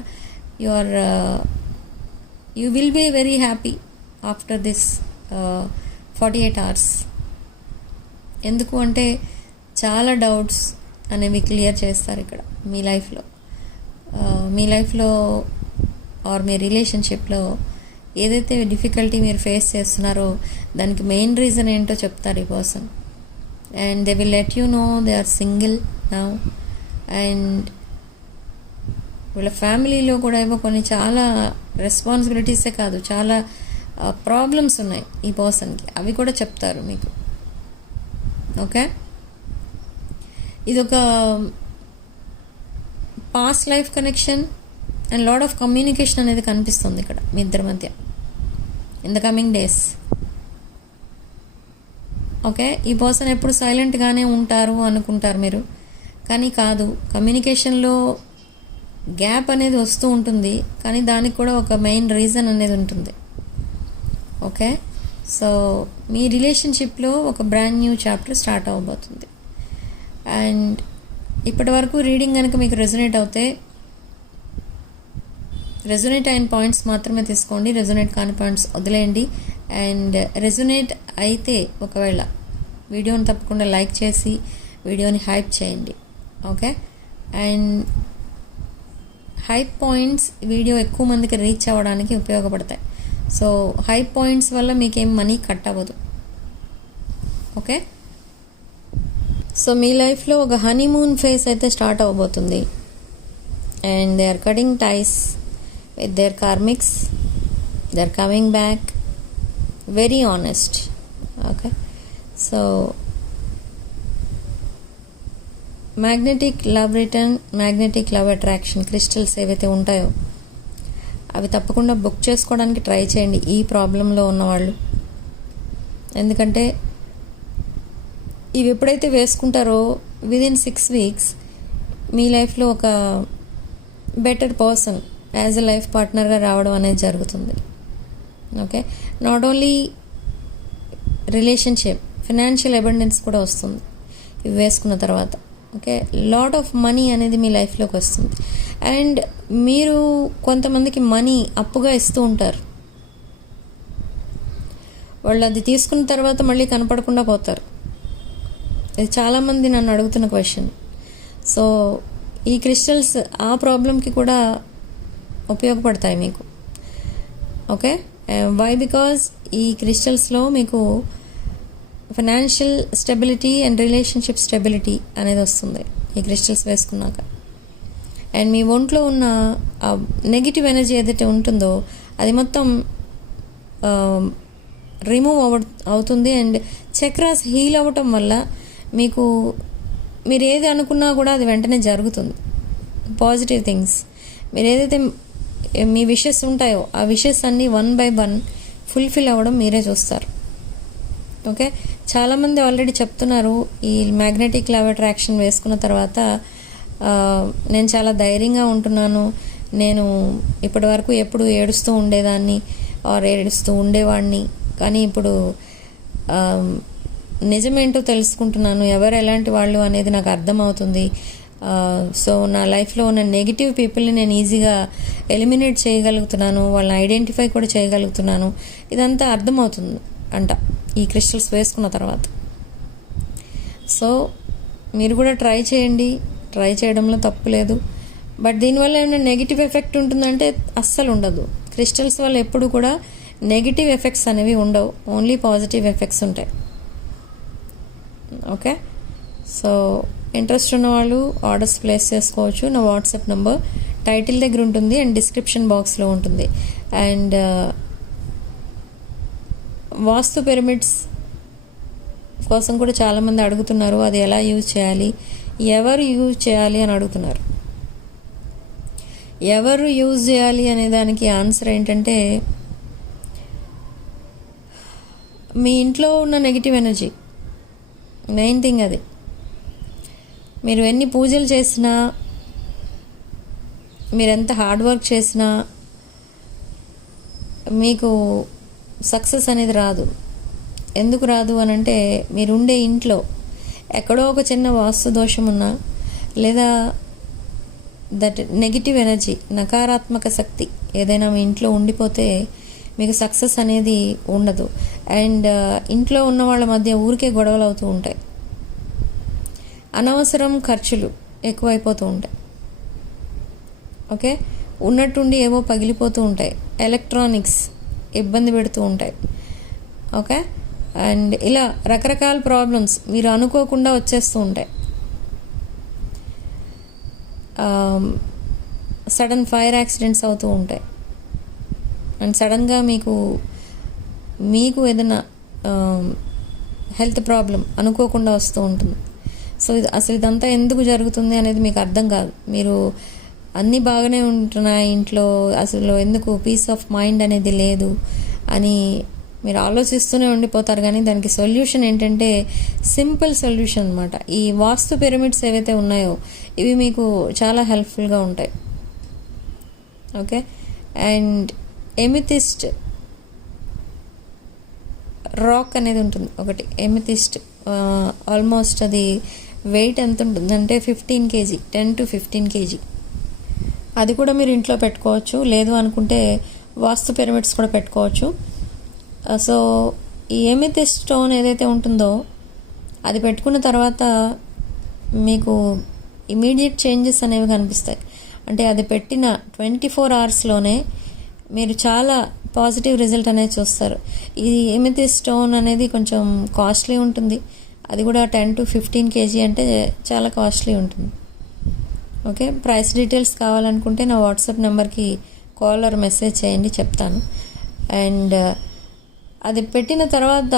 You will be very happy after this 48 hours. ఎందుకు అంటే చాలా డౌట్స్ అనేవి క్లియర్ చేస్తారు ఇక్కడ మీ లైఫ్లో ఆర్ మీ రిలేషన్షిప్లో ఏదైతే డిఫికల్టీ మీరు ఫేస్ చేస్తున్నారో దానికి మెయిన్ రీజన్ ఏంటో చెప్తారు ఈ person. and they will let you know they are single now. And వీళ్ళ ఫ్యామిలీలో కూడా ఏమో కొన్ని చాలా రెస్పాన్సిబిలిటీసే కాదు, చాలా ప్రాబ్లమ్స్ ఉన్నాయి ఈ పర్సన్కి, అవి కూడా చెప్తారు మీకు. ఓకే, ఇదొక past life connection and lot of communication అనేది కనిపిస్తుంది ఇక్కడ మీ ఇద్దరి మధ్య in the coming days. Okay, ఈ పర్సన్ ఎప్పుడు సైలెంట్గానే ఉంటారు అనుకుంటారు మీరు, కానీ కాదు, కమ్యూనికేషన్లో గ్యాప్ అనేది వస్తూ ఉంటుంది, కానీ దానికి కూడా ఒక మెయిన్ రీజన్ అనేది ఉంటుంది. ఓకే, సో మీ రిలేషన్షిప్లో ఒక బ్రాండ్ న్యూ చాప్టర్ స్టార్ట్ అవ్వబోతుంది. అండ్ ఇప్పటి వరకు రీడింగ్ కనుక మీకు రెజొనేట్ అవుతే రెజొనేట్ అయిన పాయింట్స్ మాత్రమే తీసుకోండి, రెజొనేట్ కాని పాయింట్స్ వదిలేయండి. అండ్ రెజొనేట్ అయితే ఒకవేళ వీడియోని తప్పకుండా లైక్ చేసి వీడియోని హైప్ చేయండి. Okay, and hype points video ఎక్కువ మందికి రీచ్ అవ్వడానికి ఉపయోగపడతాయి. సో హైప్ పాయింట్స్ వల్ల మీకేం మనీ కట్ అవ్వదు. ఓకే, సో మీ లైఫ్లో ఒక హనీమూన్ ఫేజ్ అయితే స్టార్ట్ అవ్వబోతుంది. And they are cutting ties with their karmics, they are coming back very honest. Okay, so magnetic love return, magnetic love attraction crystals ఏవైతే ఉంటాయో అవి తప్పకుండా బుక్ చేసుకోవడానికి ట్రై చేయండి ఈ ప్రాబ్లంలో ఉన్నవాళ్ళు. ఎందుకంటే ఇవి ఎప్పుడైతే వేసుకుంటారో విదిన్ 6 weeks మీ లైఫ్లో ఒక better person as a life పార్ట్నర్గా రావడం అనేది జరుగుతుంది. Okay, not only relationship, financial abundance కూడా వస్తుంది ఇవి వేసుకున్న తర్వాత. ఓకే, లాట్ ఆఫ్ మనీ అనేది మీ లైఫ్లోకి వస్తుంది. అండ్ మీరు కొంతమందికి మనీ అప్పుగా ఇస్తూ ఉంటారు, వాళ్ళు అది తీసుకున్న తర్వాత మళ్ళీ కనపడకుండా పోతారు. ఇది చాలామంది నన్ను అడుగుతున్న క్వశ్చన్. సో ఈ క్రిస్టల్స్ ఆ ప్రాబ్లంకి కూడా ఉపయోగపడతాయి మీకు. Okay, why? బికాజ్ ఈ క్రిస్టల్స్లో మీకు financial stability and relationship stability అనేది వస్తుంది ఈ క్రిస్టల్స్ వేసుకున్నాక. అండ్ మీ ఒంట్లో ఉన్న నెగిటివ్ ఎనర్జీ ఏదైతే ఉంటుందో అది మొత్తం రిమూవ్ అవుతుంది. అండ్ చక్రాస్ హీల్ అవ్వటం వల్ల మీకు మీరు ఏది అనుకున్నా కూడా అది వెంటనే జరుగుతుంది. పాజిటివ్ థింగ్స్, మీరు ఏదైతే మీ విషెస్ ఉంటాయో ఆ విషెస్ అన్నీ 1 by 1 ఫుల్ఫిల్ అవ్వడం మీరే చూస్తారు. ఓకే, చాలామంది ఆల్రెడీ చెప్తున్నారు ఈ మ్యాగ్నెటిక్ లవ్ అట్రాక్షన్ వేసుకున్న తర్వాత నేను చాలా ధైర్యంగా ఉంటున్నాను, నేను ఇప్పటి వరకు ఎప్పుడు ఏడుస్తూ ఉండేదాన్ని ఆర్ ఏడుస్తూ ఉండేవాడిని, కానీ ఇప్పుడు నిజమేంటో తెలుసుకుంటున్నాను, ఎవరు ఎలాంటి వాళ్ళు అనేది నాకు అర్థమవుతుంది. సో నా లైఫ్లో ఉన్న నెగిటివ్ పీపుల్ని నేను ఈజీగా ఎలిమినేట్ చేయగలుగుతున్నాను, వాళ్ళని ఐడెంటిఫై కూడా చేయగలుగుతున్నాను. ఇదంతా అర్థమవుతుంది అంట ఈ క్రిస్టల్స్ వేసుకున్న తర్వాత. సో మీరు కూడా ట్రై చేయండి, ట్రై చేయడంలో తప్పు లేదు. బట్ దీనివల్ల ఏమైనా నెగిటివ్ ఎఫెక్ట్ ఉంటుందంటే అస్సలు ఉండదు. క్రిస్టల్స్ వల్ల ఎప్పుడు కూడా నెగిటివ్ ఎఫెక్ట్స్ అనేవి ఉండవు, ఓన్లీ పాజిటివ్ ఎఫెక్ట్స్ ఉంటాయి. ఓకే, సో ఇంట్రెస్ట్ ఉన్న వాళ్ళు ఆర్డర్స్ ప్లేస్ చేసుకోవచ్చు. నా వాట్సాప్ నెంబర్ టైటిల్ దగ్గర ఉంటుంది అండ్ డిస్క్రిప్షన్ బాక్స్లో ఉంటుంది. అండ్ వాస్తు పిరమిడ్స్ కోసం కూడా చాలామంది అడుగుతున్నారు, అది ఎలా యూజ్ చేయాలి, ఎవరు యూజ్ చేయాలి అని అడుగుతున్నారు. ఎవరు యూజ్ చేయాలి అనే దానికి ఆన్సర్ ఏంటంటే మీ ఇంట్లో ఉన్న నెగిటివ్ ఎనర్జీ మెయిన్ థింగ్. అది మీరు ఎన్ని పూజలు చేసినా, మీరెంత హార్డ్ వర్క్ చేసినా మీకు సక్సెస్ అనేది రాదు. ఎందుకు రాదు అని అంటే మీరుండే ఇంట్లో ఎక్కడో ఒక చిన్న వాస్తు దోషం ఉన్నా, లేదా దట్ నెగిటివ్ ఎనర్జీ, నకారాత్మక శక్తి ఏదైనా మీ ఇంట్లో ఉండిపోతే మీకు సక్సెస్ అనేది ఉండదు. అండ్ ఇంట్లో ఉన్న వాళ్ళ మధ్య ఊరికే గొడవలు అవుతూ ఉంటాయి, అనవసరం ఖర్చులు ఎక్కువైపోతూ ఉంటాయి. ఓకే, ఉన్నట్టుండి ఏవో పగిలిపోతూ ఉంటాయి, ఎలక్ట్రానిక్స్ ఇబ్బంది పెడుతూ ఉంటాయి. ఓకే, అండ్ ఇలా రకరకాల ప్రాబ్లమ్స్ మీరు అనుకోకుండా వచ్చేస్తూ ఉంటాయి. సడన్ ఫైర్ యాక్సిడెంట్స్ అవుతూ ఉంటాయి. అండ్ సడన్గా మీకు ఏదైనా హెల్త్ ప్రాబ్లం అనుకోకుండా వస్తూ ఉంటుంది. సో అసలు ఇదంతా ఎందుకు జరుగుతుంది అనేది మీకు అర్థం కాదు. మీరు అన్నీ బాగానే ఉంటున్నాయి ఇంట్లో, అసలు ఎందుకు పీస్ ఆఫ్ మైండ్ అనేది లేదు అని మీరు ఆలోచిస్తూనే ఉండిపోతారు. కానీ దానికి సొల్యూషన్ ఏంటంటే సింపుల్ సొల్యూషన్ అనమాట. ఈ వాస్తు పిరమిడ్స్ ఏవైతే ఉన్నాయో ఇవి మీకు చాలా హెల్ప్ఫుల్గా ఉంటాయి. ఓకే, అండ్ ఎమితిస్ట్ రాక్ అనేది ఉంటుంది ఒకటి. ఎమితిస్ట్ ఆల్మోస్ట్ అది వెయిట్ ఎంత ఉంటుంది అంటే 15 kg, 10 to 15 kg. అది కూడా మీరు ఇంట్లో పెట్టుకోవచ్చు. లేదు అనుకుంటే వాస్తు పిరమిడ్స్ కూడా పెట్టుకోవచ్చు. సో ఈ ఎమితిస్ట్ స్టోన్ ఏదైతే ఉంటుందో అది పెట్టుకున్న తర్వాత మీకు ఇమీడియట్ చేంజెస్ అనేవి కనిపిస్తాయి. అంటే అది పెట్టిన 24 hours మీరు చాలా పాజిటివ్ రిజల్ట్ అనేది చూస్తారు. ఈ ఎమితిస్ట్ స్టోన్ అనేది కొంచెం కాస్ట్లీ ఉంటుంది. అది కూడా 10 to 15 kg అంటే చాలా కాస్ట్లీ ఉంటుంది. ఓకే, ప్రైస్ డీటెయిల్స్ కావాలనుకుంటే నా వాట్సాప్ నెంబర్కి కాల్ ఆర్ మెసేజ్ చేయండి, చెప్తాను. అండ్ అది పెట్టిన తర్వాత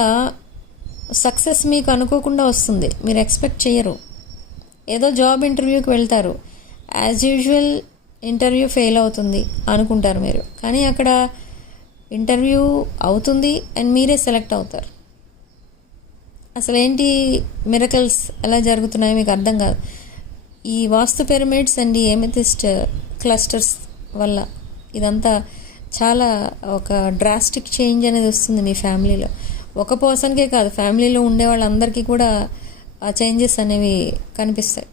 సక్సెస్ మీకు అనుకోకుండా వస్తుంది. మీరు ఎక్స్పెక్ట్ చేయరు. ఏదో జాబ్ ఇంటర్వ్యూకి వెళ్తారు, యాజ్ యూజువల్ ఇంటర్వ్యూ ఫెయిల్ అవుతుంది అనుకుంటారు మీరు. కానీ అక్కడ ఇంటర్వ్యూ అవుతుంది అండ్ మీరే సెలెక్ట్ అవుతారు. అసలు ఏంటి మిరకల్స్ ఎలా జరుగుతున్నాయో మీకు అర్థం కాదు. ఈ వాస్తు పిరమిడ్స్ అండ్ ఈ ఎమితిస్ట్ క్లస్టర్స్ వల్ల ఇదంతా చాలా ఒక డ్రాస్టిక్ చేంజ్ అనేది వస్తుంది మీ ఫ్యామిలీలో. ఒక పర్సన్కే కాదు, ఫ్యామిలీలో ఉండే వాళ్ళందరికీ కూడా ఆ చేంజెస్ అనేవి కనిపిస్తాయి,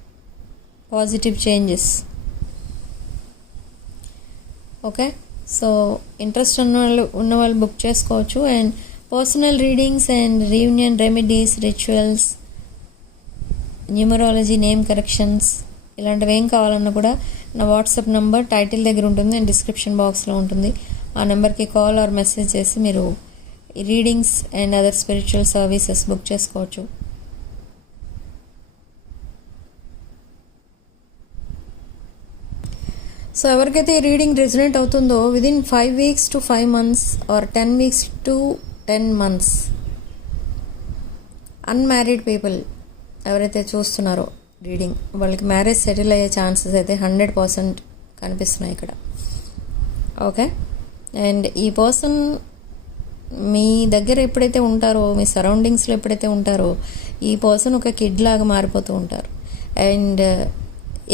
positive changes. Okay, so interest ఉన్న వాళ్ళు బుక్ చేసుకోవచ్చు. And personal readings and reunion remedies, rituals, numerology, name corrections ఇలాంటివి ఏం కావాలన్నా కూడా నా వాట్సాప్ నెంబర్ టైటిల్ దగ్గర ఉంటుంది అండ్ డిస్క్రిప్షన్ బాక్స్లో ఉంటుంది. ఆ నెంబర్కి కాల్ ఆర్ మెసేజ్ చేసి మీరు readings and other spiritual services book చేసుకోవచ్చు. సో ఎవరికైతే ఈ రీడింగ్ రెజొనేట్ అవుతుందో within 5 weeks to 5 months or 10 weeks to 10 months, unmarried people ఎవరైతే చూస్తున్నారో రీడింగ్, వాళ్ళకి మ్యారేజ్ సెటిల్ అయ్యే ఛాన్సెస్ అయితే 100% కనిపిస్తున్నాయి ఇక్కడ. ఓకే, అండ్ ఈ పర్సన్ మీ దగ్గర ఎప్పుడైతే ఉంటారో, మీ సరౌండింగ్స్లో ఎప్పుడైతే ఉంటారో, ఈ పర్సన్ ఒక కిడ్ లాగా మారిపోతూ ఉంటారు. అండ్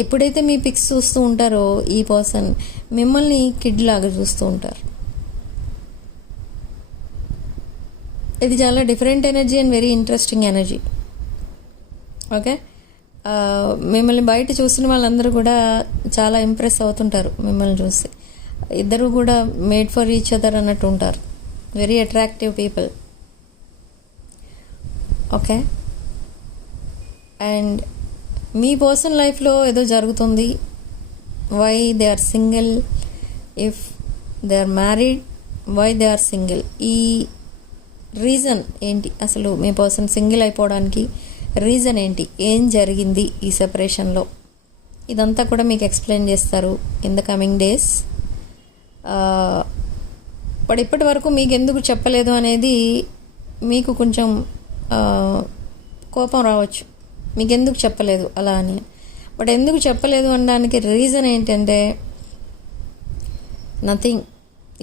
ఎప్పుడైతే మీ పిక్స్ చూస్తూ ఉంటారో ఈ పర్సన్ మిమ్మల్ని కిడ్ లాగా చూస్తూ ఉంటారు. ఇది చాలా different energy and very interesting energy. Okay, మిమ్మల్ని బయట చూసిన వాళ్ళందరూ కూడా చాలా ఇంప్రెస్ అవుతుంటారు మిమ్మల్ని చూసి. ఇద్దరు కూడా మేడ్ ఫర్ ఈచ్ అదర్ అన్నట్టు ఉంటారు. Very attractive people. Okay, and మీ పర్సనల్ లైఫ్లో ఏదో జరుగుతుంది. Why they are single, if they are married, why they are single, ఈ రీజన్ ఏంటి, అసలు మీ పర్సన్ సింగిల్ అయిపోవడానికి రీజన్ ఏంటి, ఏం జరిగింది ఈ సెపరేషన్లో, ఇదంతా కూడా మీకు ఎక్స్ప్లెయిన్ చేస్తారు in the coming days. But ఇప్పటి వరకు మీకు ఎందుకు చెప్పలేదు అనేది మీకు కొంచెం కోపం రావచ్చు, మీకు ఎందుకు చెప్పలేదు అలా అని. బట్ ఎందుకు చెప్పలేదు అనడానికి రీజన్ ఏంటంటే నథింగ్.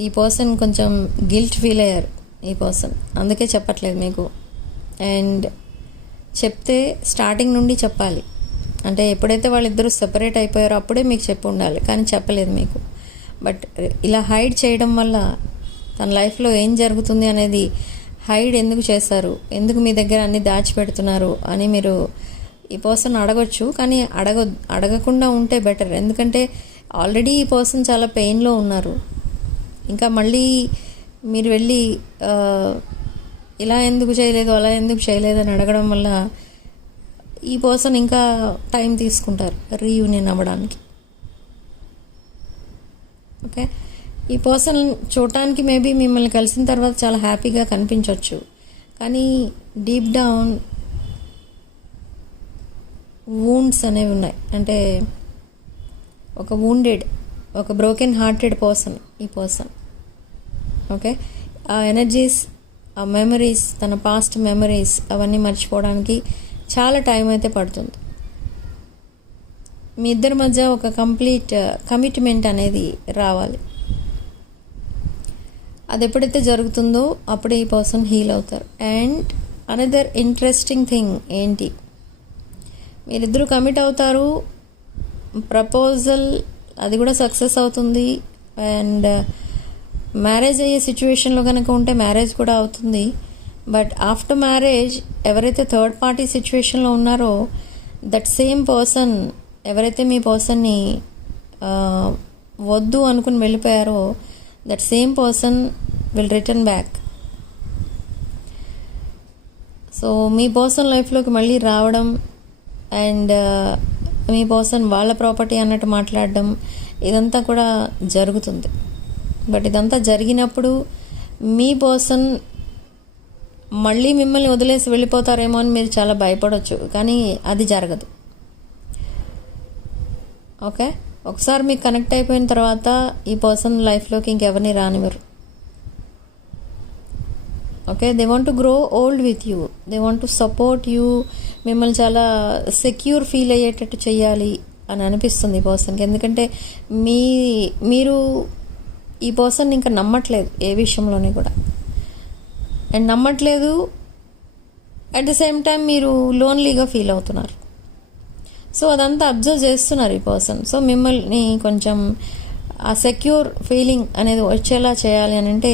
ఈ పర్సన్ కొంచెం గిల్ట్ ఫీల్ అయ్యారు ఈ పర్సన్, అందుకే చెప్పట్లేదు మీకు. అండ్ చెప్తే స్టార్టింగ్ నుండి చెప్పాలి. అంటే ఎప్పుడైతే వాళ్ళిద్దరూ సెపరేట్ అయిపోయారో అప్పుడే మీకు చెప్పి ఉండాలి, కానీ చెప్పలేదు మీకు. బట్ ఇలా హైడ్ చేయడం వల్ల తన లైఫ్లో ఏం జరుగుతుంది అనేది హైడ్ ఎందుకు చేశారు, ఎందుకు మీ దగ్గర అన్ని దాచిపెడుతున్నారు అని మీరు ఈ పర్సన్ అడగొచ్చు. కానీ అడగకుండా ఉంటే బెటర్. ఎందుకంటే ఆల్రెడీ ఈ పర్సన్ చాలా పెయిన్లో ఉన్నారు. ఇంకా మళ్ళీ మీరు వెళ్ళి ఇలా ఎందుకు చేయలేదు, అలా ఎందుకు చేయలేదు అని అడగడం వల్ల ఈ పర్సన్ ఇంకా టైం తీసుకుంటారు రీయూనియన్ అవ్వడానికి. ఓకే, ఈ పర్సన్ చూడటానికి మేబీ మిమ్మల్ని కలిసిన తర్వాత చాలా హ్యాపీగా కనిపించవచ్చు, కానీ డీప్ డౌన్ వూండ్స్ అనేవి ఉన్నాయి. అంటే ఒక బ్రోకెన్ హార్టెడ్ పర్సన్ ఈ పర్సన్. ఓకే, ఆ ఎనర్జీస్, ఆ మెమరీస్, తన పాస్ట్ మెమరీస్ అవన్నీ మర్చిపోవడానికి చాలా టైం అయితే పడుతుంది. మీ ఇద్దరి మధ్య ఒక కంప్లీట్ కమిట్మెంట్ అనేది రావాలి. అది ఎప్పుడైతే జరుగుతుందో అప్పుడే ఈ పర్సన్ హీల్ అవుతారు. అండ్ అనదర్ ఇంట్రెస్టింగ్ థింగ్ ఏంటి, మీరిద్దరూ కమిట్ అవుతారు, ప్రపోజల్ అది కూడా సక్సెస్ అవుతుంది. అండ్ మ్యారేజ్ అయ్యే సిచ్యువేషన్లో కనుక ఉంటే మ్యారేజ్ కూడా అవుతుంది. బట్ ఆఫ్టర్ మ్యారేజ్ ఎవరైతే థర్డ్ పార్టీ సిచ్యువేషన్లో ఉన్నారో దట్ సేమ్ పర్సన్, ఎవరైతే మీ పర్సన్ని వద్దు అనుకుని వెళ్ళిపోయారో that same person will return back. So మీ పర్సన్ లైఫ్లోకి మళ్ళీ రావడం అండ్ మీ పర్సన్ వాళ్ళ ప్రాపర్టీ అన్నట్టు మాట్లాడడం ఇదంతా కూడా జరుగుతుంది. బట్ ఇదంతా జరిగినప్పుడు మీ పర్సన్ మళ్ళీ మిమ్మల్ని వదిలేసి వెళ్ళిపోతారేమో అని మీరు చాలా భయపడవచ్చు, కానీ అది జరగదు. ఓకే, ఒకసారి మీకు కనెక్ట్ అయిపోయిన తర్వాత ఈ పర్సన్ లైఫ్లోకి ఇంకెవరిని రానివ్వరు. Okay, they want to grow old with you, they want to support you. మిమ్మల్ని చాలా సెక్యూర్ ఫీల్ అయ్యేటట్టు చేయాలి అని అనిపిస్తుంది ఈ పర్సన్కి. ఎందుకంటే మీరు ఈ పర్సన్ ఇంకా నమ్మట్లేదు ఏ విషయంలోని కూడా, అండ్ నమ్మట్లేదు, అట్ ద సేమ్ టైం మీరు లోన్లీగా ఫీల్ అవుతున్నారు. సో అదంతా అబ్జర్వ్ చేస్తున్నారు ఈ పర్సన్. సో మిమ్మల్ని కొంచెం ఆ సెక్యూర్ ఫీలింగ్ అనేది వచ్చేలా చేయాలి అని అంటే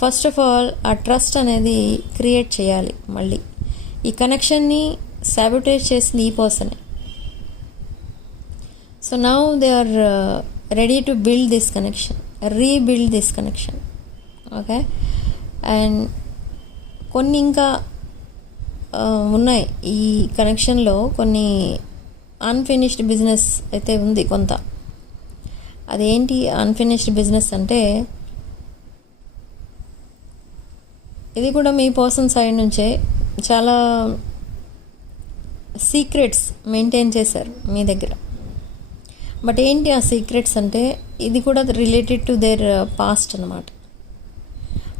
ఫస్ట్ ఆఫ్ ఆల్ ఆ ట్రస్ట్ అనేది క్రియేట్ చేయాలి. మళ్ళీ ఈ కనెక్షన్ని సాబోటేజ్ చేసింది ఈ పర్సనే. So now they are ready to build this connection, rebuild this connection. Okay, and కొన్ని ఇంకా ఉన్నాయి ఈ కనెక్షన్లో, కొన్ని అన్ఫినిష్డ్ బిజినెస్ అయితే ఉంది కొంత. అదేంటి అన్ఫినిష్డ్ బిజినెస్ అంటే, ఇది కూడా మీ పర్సన్ సైడ్ నుంచే చాలా సీక్రెట్స్ మెయింటైన్ చేశారు మీ దగ్గర. బట్ ఏంటి ఆ సీక్రెట్స్ అంటే, ఇది కూడా రిలేటెడ్ టు దేర్ పాస్ట్ అన్నమాట.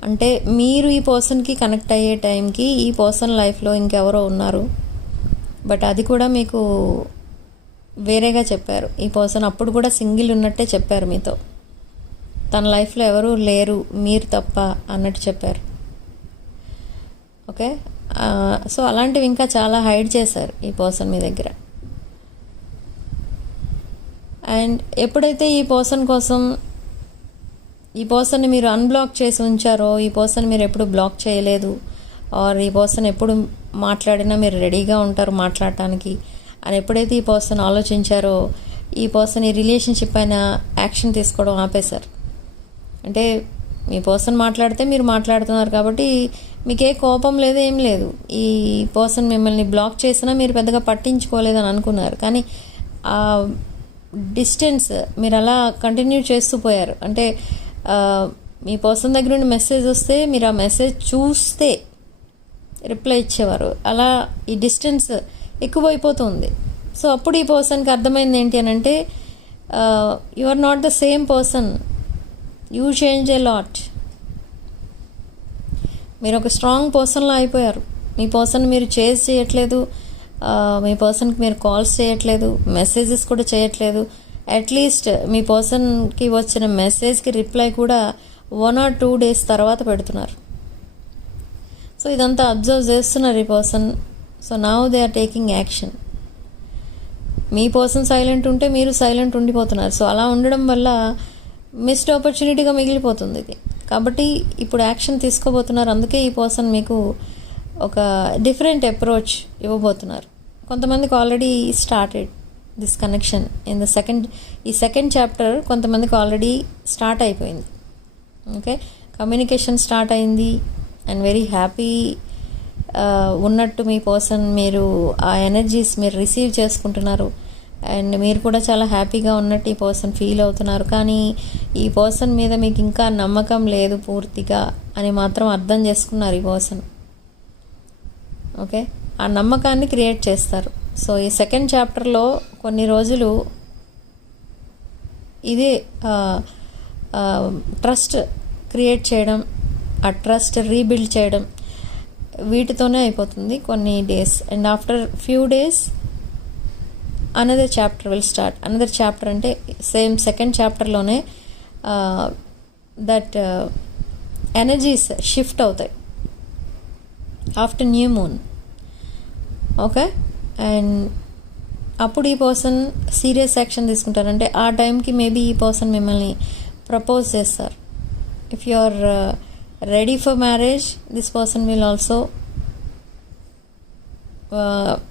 అంటే మీరు ఈ పర్సన్కి కనెక్ట్ అయ్యే టైంకి ఈ పర్సన్ లైఫ్లో ఇంకెవరో ఉన్నారు, బట్ అది కూడా మీకు వేరేగా చెప్పారు. ఈ పర్సన్ అప్పుడు కూడా సింగిల్ ఉన్నట్టే చెప్పారు మీతో, తన లైఫ్లో ఎవరు లేరు మీరు తప్ప అన్నట్టు చెప్పారు. ఓకే, సో అలాంటివి ఇంకా చాలా హైడ్ చేశారు ఈ పర్సన్ మీ దగ్గర. అండ్ ఎప్పుడైతే ఈ పర్సన్ కోసం ఈ పర్సన్ని మీరు అన్బ్లాక్ చేసి ఉంచారో, ఈ పర్సన్ మీరు ఎప్పుడు బ్లాక్ చేయలేదు, ఆర్ ఈ పర్సన్ ఎప్పుడు మాట్లాడినా మీరు రెడీగా ఉంటారు మాట్లాడటానికి అని ఎప్పుడైతే ఈ పర్సన్ ఆలోచించారో, ఈ పర్సన్ ఈ రిలేషన్షిప్ పైన యాక్షన్ తీసుకోవడం ఆపేశారు. అంటే మీ పర్సన్ మాట్లాడితే మీరు మాట్లాడుతున్నారు కాబట్టి మీకే కోపం లేదు, ఏం లేదు. ఈ పర్సన్ మిమ్మల్ని బ్లాక్ చేసినా మీరు పెద్దగా పట్టించుకోలేదని అనుకున్నారు, కానీ ఆ డిస్టెన్స్ మీరు అలా కంటిన్యూ చేస్తూ పోయారు. అంటే మీ పర్సన్ దగ్గర నుండి మెసేజ్ వస్తే మీరు ఆ మెసేజ్ చూస్తే రిప్లై ఇచ్చేవారు. అలా ఈ డిస్టెన్స్ ఎక్కువైపోతుంది. సో అప్పుడు ఈ పర్సన్కి అర్థమైంది ఏంటి అని అంటే, you are not the same person, you change a lot. మీరు ఒక స్ట్రాంగ్ పర్సన్లా అయిపోయారు. మీ పర్సన్ మీరు చేజ్ చేయట్లేదు, మీ పర్సన్కి మీరు కాల్స్ చేయట్లేదు, మెసేజెస్ కూడా చేయట్లేదు. అట్లీస్ట్ మీ పర్సన్కి వచ్చిన మెసేజ్కి రిప్లై కూడా 1 or 2 days తర్వాత పెడుతున్నారు. సో ఇదంతా అబ్జర్వ్ చేస్తున్నారు ఈ person. So now they are taking action. మీ పర్సన్ సైలెంట్ ఉంటే మీరు సైలెంట్ ఉండిపోతున్నారు. సో అలా ఉండడం వల్ల మిస్డ్ ఆపర్చునిటీగా మిగిలిపోతుంది ఇది. కాబట్టి ఇప్పుడు యాక్షన్ తీసుకోబోతున్నారు. అందుకే ఈ పర్సన్ మీకు ఒక డిఫరెంట్ అప్రోచ్ ఇవ్వబోతున్నారు. కొంతమందికి already started this connection in the second chapter కొంతమందికి ఆల్రెడీ స్టార్ట్ అయిపోయింది. ఓకే, కమ్యూనికేషన్ స్టార్ట్ అయింది అండ్ వెరీ హ్యాపీ ఉన్నట్టు మీ పర్సన్, మీరు ఆ ఎనర్జీస్ మీరు రిసీవ్ చేసుకుంటున్నారు అండ్ మీరు కూడా చాలా హ్యాపీగా ఉన్నట్టు ఈ పర్సన్ ఫీల్ అవుతున్నారు. కానీ ఈ పర్సన్ మీద మీకు ఇంకా నమ్మకం లేదు పూర్తిగా అని మాత్రం అర్థం చేసుకున్నారు ఈ పర్సన్. ఓకే, ఆ నమ్మకాన్ని క్రియేట్ చేస్తారు. సో ఈ సెకండ్ చాప్టర్లో కొన్ని రోజులు ఇదే ట్రస్ట్ క్రియేట్ చేయడం, ఆ ట్రస్ట్ రీబిల్డ్ చేయడం వీటితోనే అయిపోతుంది కొన్ని days. And after few days another chapter will start. Another chapter అంటే సేమ్ సెకండ్ చాప్టర్లోనే దట్ ఎనర్జీస్ షిఫ్ట్ అవుతాయి after new moon. Okay, and అప్పుడు ఈ పర్సన్ సీరియస్ యాక్షన్ తీసుకుంటారు. అంటే ఆ టైంకి మేబీ ఈ పర్సన్ మిమ్మల్ని ప్రపోజ్ చేస్తారు. If you are ready for marriage, this person will also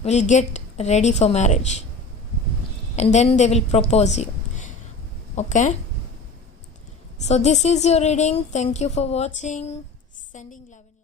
will get ready for marriage and then they will propose you. Okay, so this is your reading. Thank you for watching. Sending love and